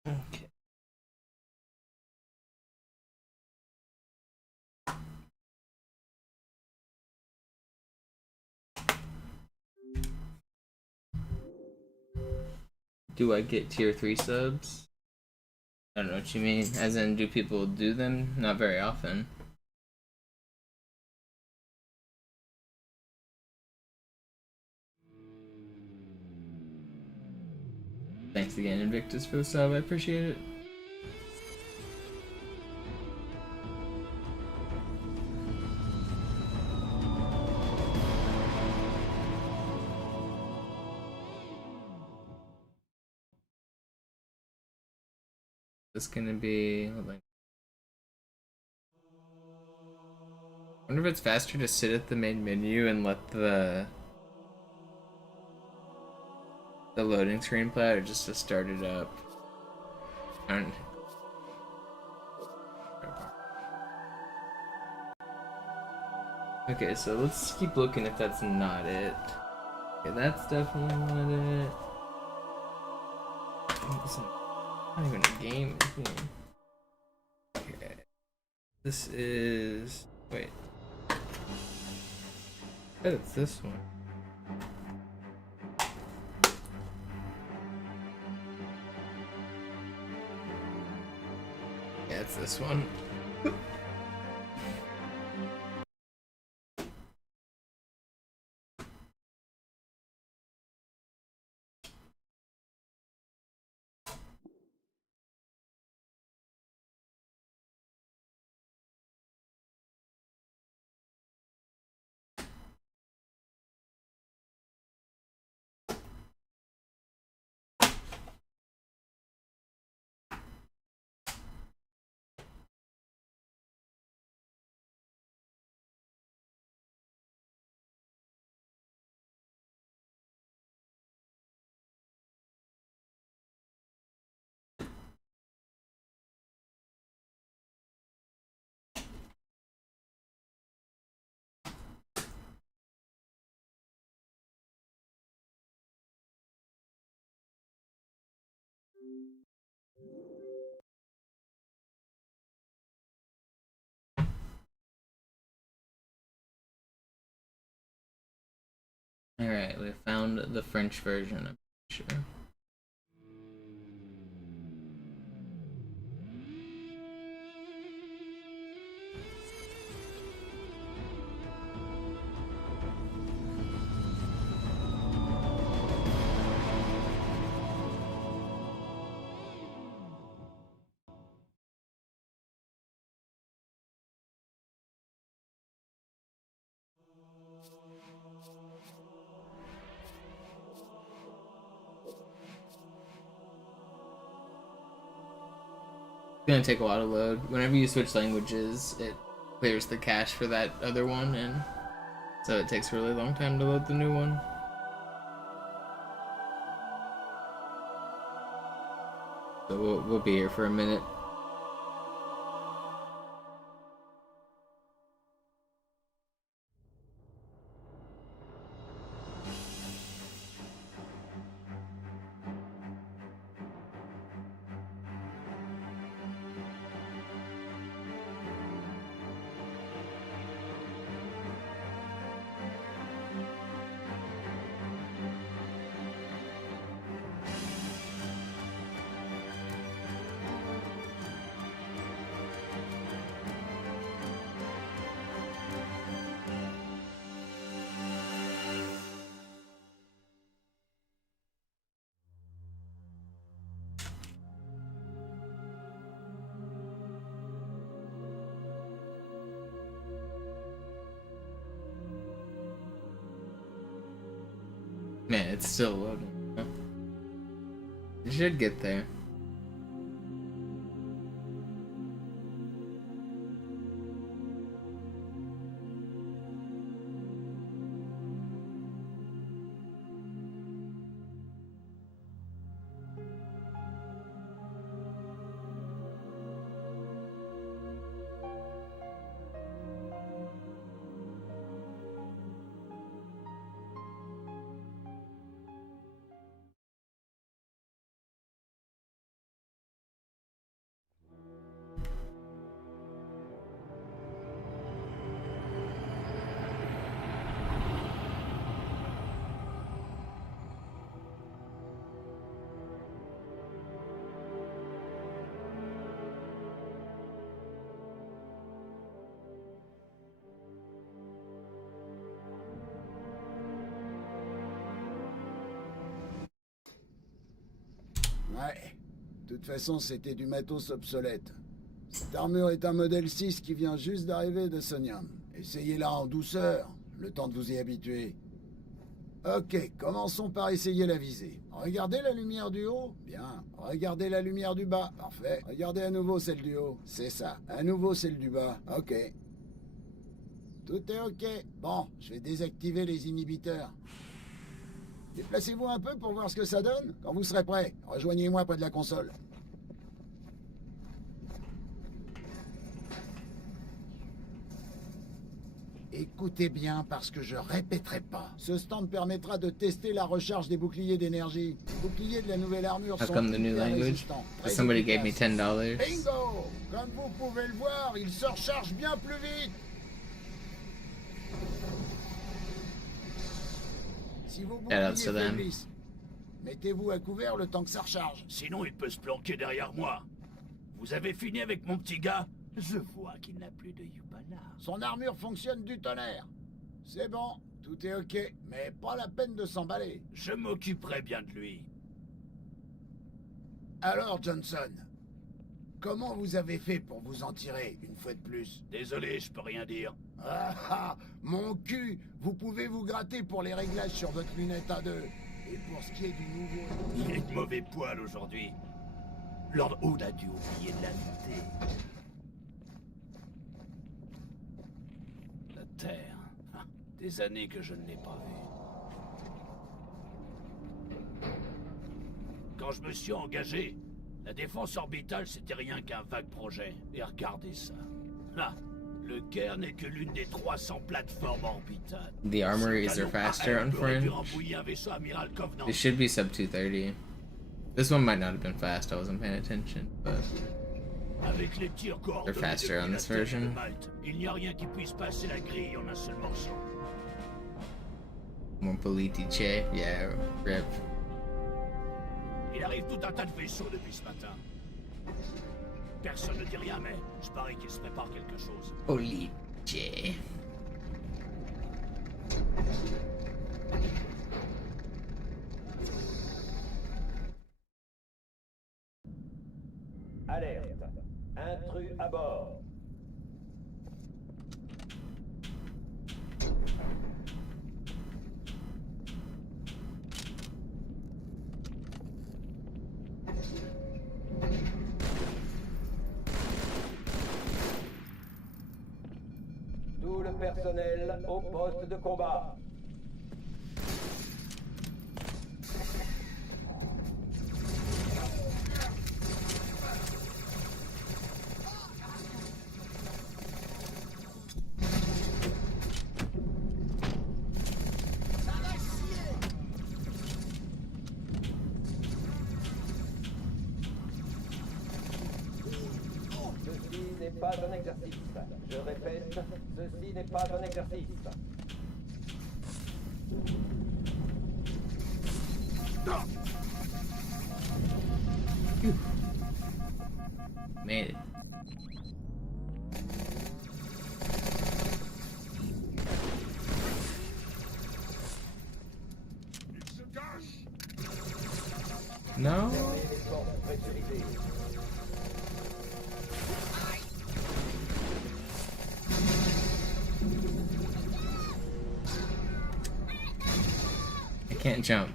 Okay. Do I get tier 3 subs? I don't know what you mean. As in, do people do them? Not very often. Thanks again, Invictus, for the sub. I appreciate it. This gonna be. Hold on. I wonder if it's faster to sit at the main menu and let the loading screen play out, or just to start it up. Okay, so let's keep looking if that's not it. Okay, that's definitely not it. It's not even a game in here. Okay. This is... wait. bet it's this one. Yeah, it's this one. Alright, we found the French version, I'm sure. It's gonna take a while to load. Whenever you switch languages, it clears the cache for that other one, and so it takes a really long time to load the new one. So we'll be here for a minute. Man, it's still loading. Huh? It should get there. Ouais. De toute façon, c'était du matos obsolète. Cette armure est un modèle 6 qui vient juste d'arriver de Sonium. Essayez-la en douceur, le temps de vous y habituer. Ok, commençons par essayer la visée. Regardez la lumière du haut. Bien. Regardez la lumière du bas. Parfait. Regardez à nouveau celle du haut. C'est ça. À nouveau celle du bas. Ok. Tout est ok. Bon, je vais désactiver les inhibiteurs. Déplacez-vous un peu pour voir ce que ça donne. Quand vous serez prêt, rejoignez-moi près de la console. Écoutez bien parce que je répéterai pas. Ce stand permettra de tester la recharge des boucliers d'énergie. Les boucliers de la nouvelle armure sont hyper résistants. Somebody gave me $10. Bingo! Comme vous pouvez le voir, ils se rechargent bien plus vite. Si vos Shout outs boucliers to them. faiblissent, mettez-vous à couvert le temps que ça recharge. Sinon, il peut se planquer derrière moi. Vous avez fini avec mon petit gars? Je vois qu'il n'a plus de Yupana. Son armure fonctionne du tonnerre. C'est bon, tout est ok, mais pas la peine de s'emballer. Je m'occuperai bien de lui. Alors, Johnson, comment vous avez fait pour vous en tirer, une fois de plus? Désolé, je peux rien dire. Ah ah, mon cul, vous pouvez vous gratter pour les réglages sur votre lunette à deux. Et pour ce qui est du nouveau... Il est de mauvais poil aujourd'hui. Lord Hood a dû oublier de l'inviter. La Terre. Des années que je ne l'ai pas vue. Quand je me suis engagé, la défense orbitale, c'était rien qu'un vague projet. Et regardez ça. Là, le Caire n'est que l'une des 300 plateformes orbitales. The armories are faster on Fringe. It should be sub 230. This one might not have been fast, I wasn't paying attention, but they're faster on this version. Il n'y a rien qui puisse passer la grille en un seul morceau. More politice, yeah, rip. Il arrive tout un tas de vaisseaux depuis ce matin. Personne ne dit rien, mais je parie qu'il se prépare quelque chose. Politice. Alerte. Intrus à bord. Tout le personnel au poste de combat. Ceci n'est pas un exercice. Je répète, ceci n'est pas un exercice. Made it. No? I can't jump.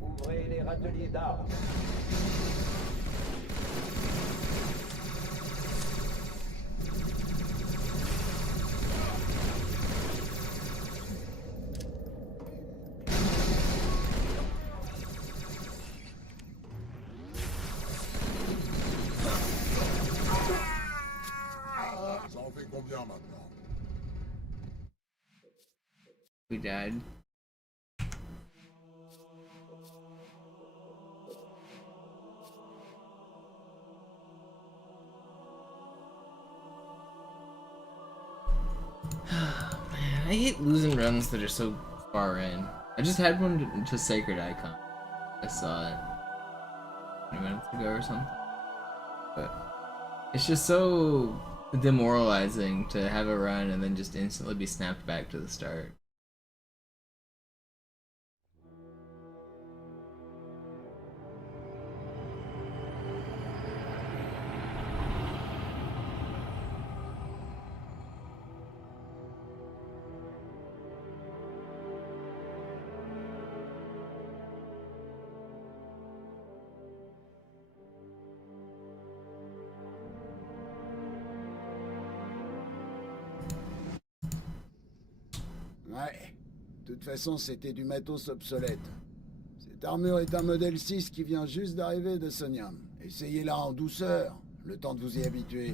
Ouvrez les râteliers d'armes. Ça en fait combien maintenant? We died. Man, I hate losing runs that are so far in. I just had one to Sacred Icon. I saw it 20 minutes ago or something. But it's just so demoralizing to have a run and then just instantly be snapped back to the start. Ouais. De toute façon, c'était du matos obsolète. Cette armure est un modèle 6 qui vient juste d'arriver de Sonium. Essayez-la en douceur, le temps de vous y habituer.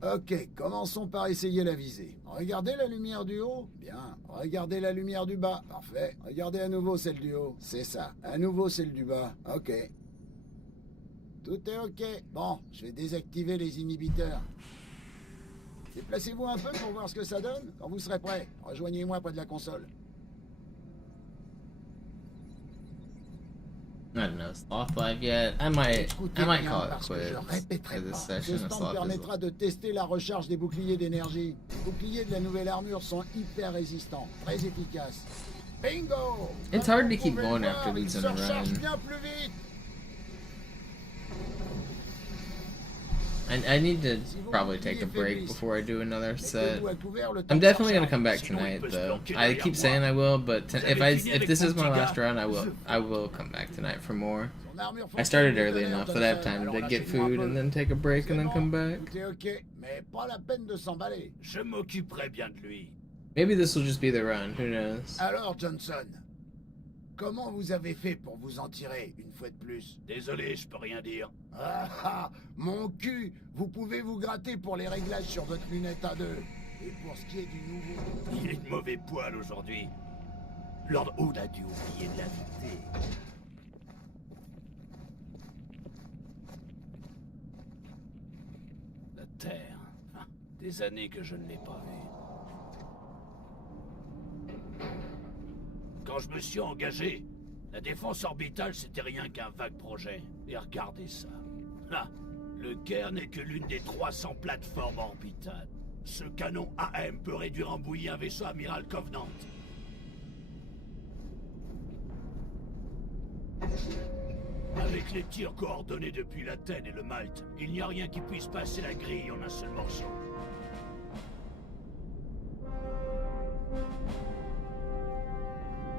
Ok, commençons par essayer la visée. Regardez la lumière du haut. Bien. Regardez la lumière du bas. Parfait. Regardez à nouveau celle du haut. C'est ça. À nouveau celle du bas. Ok. Tout est ok. Bon, je vais désactiver les inhibiteurs. Déplacez-vous un peu pour voir ce que ça donne. Quand vous serez prêt, rejoignez-moi près de la console. I don't know, Sloth Live yet? I might call it quits for this session Ce of stand Sloth. permettra de tester la recharge des boucliers d'énergie. Les boucliers de la nouvelle armure sont hyper résistants, très efficaces. Bingo! It's hard to keep going after these in a run. Bien plus vite. I need to probably take a break before I do another set. I'm definitely gonna come back tonight, though. I keep saying I will, but if this is my last run, I will come back tonight for more. I started early enough that I have time to get food and then take a break and then come back. Je m'occuperai bien de lui. Maybe this will just be the run. Who knows? Alors, Johnson, comment vous avez fait pour vous en tirer, une fois de plus? Désolé, je peux rien dire. Ah ah, mon cul, vous pouvez vous gratter pour les réglages sur votre lunette à deux. Et pour ce qui est du nouveau... Il est de mauvais poil aujourd'hui. Lord Hood a dû oublier de l'inviter. La Terre. Ah, des années que je ne l'ai pas vue. Quand je me suis engagé, la défense orbitale, c'était rien qu'un vague projet. Et regardez ça. Là, le Caire n'est que l'une des 300 plateformes orbitales. Ce canon AM peut réduire en bouillie un vaisseau amiral Covenant. Avec les tirs coordonnés depuis l'Athènes et le Malte, il n'y a rien qui puisse passer la grille en un seul morceau.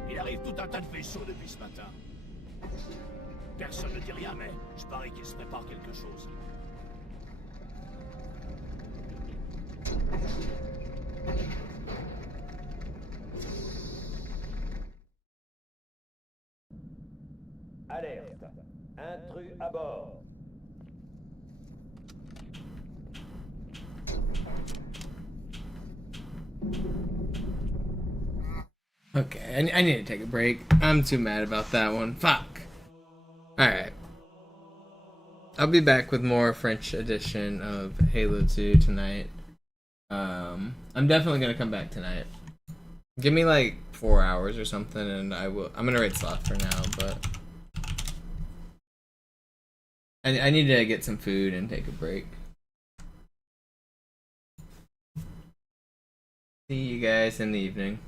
Il arrive tout un tas de vaisseaux depuis ce matin. Personne ne dit rien, mais je parie qu'il se prépare quelque chose. Alerte. Intrus à bord. Okay, I need to take a break. I'm too mad about that one. Fuck. Alright. I'll be back with more French edition of Halo 2 tonight. I'm definitely gonna come back tonight. Give me like 4 hours or something and I'm gonna raid Sloth for now, but I need to get some food and take a break. See you guys in the evening.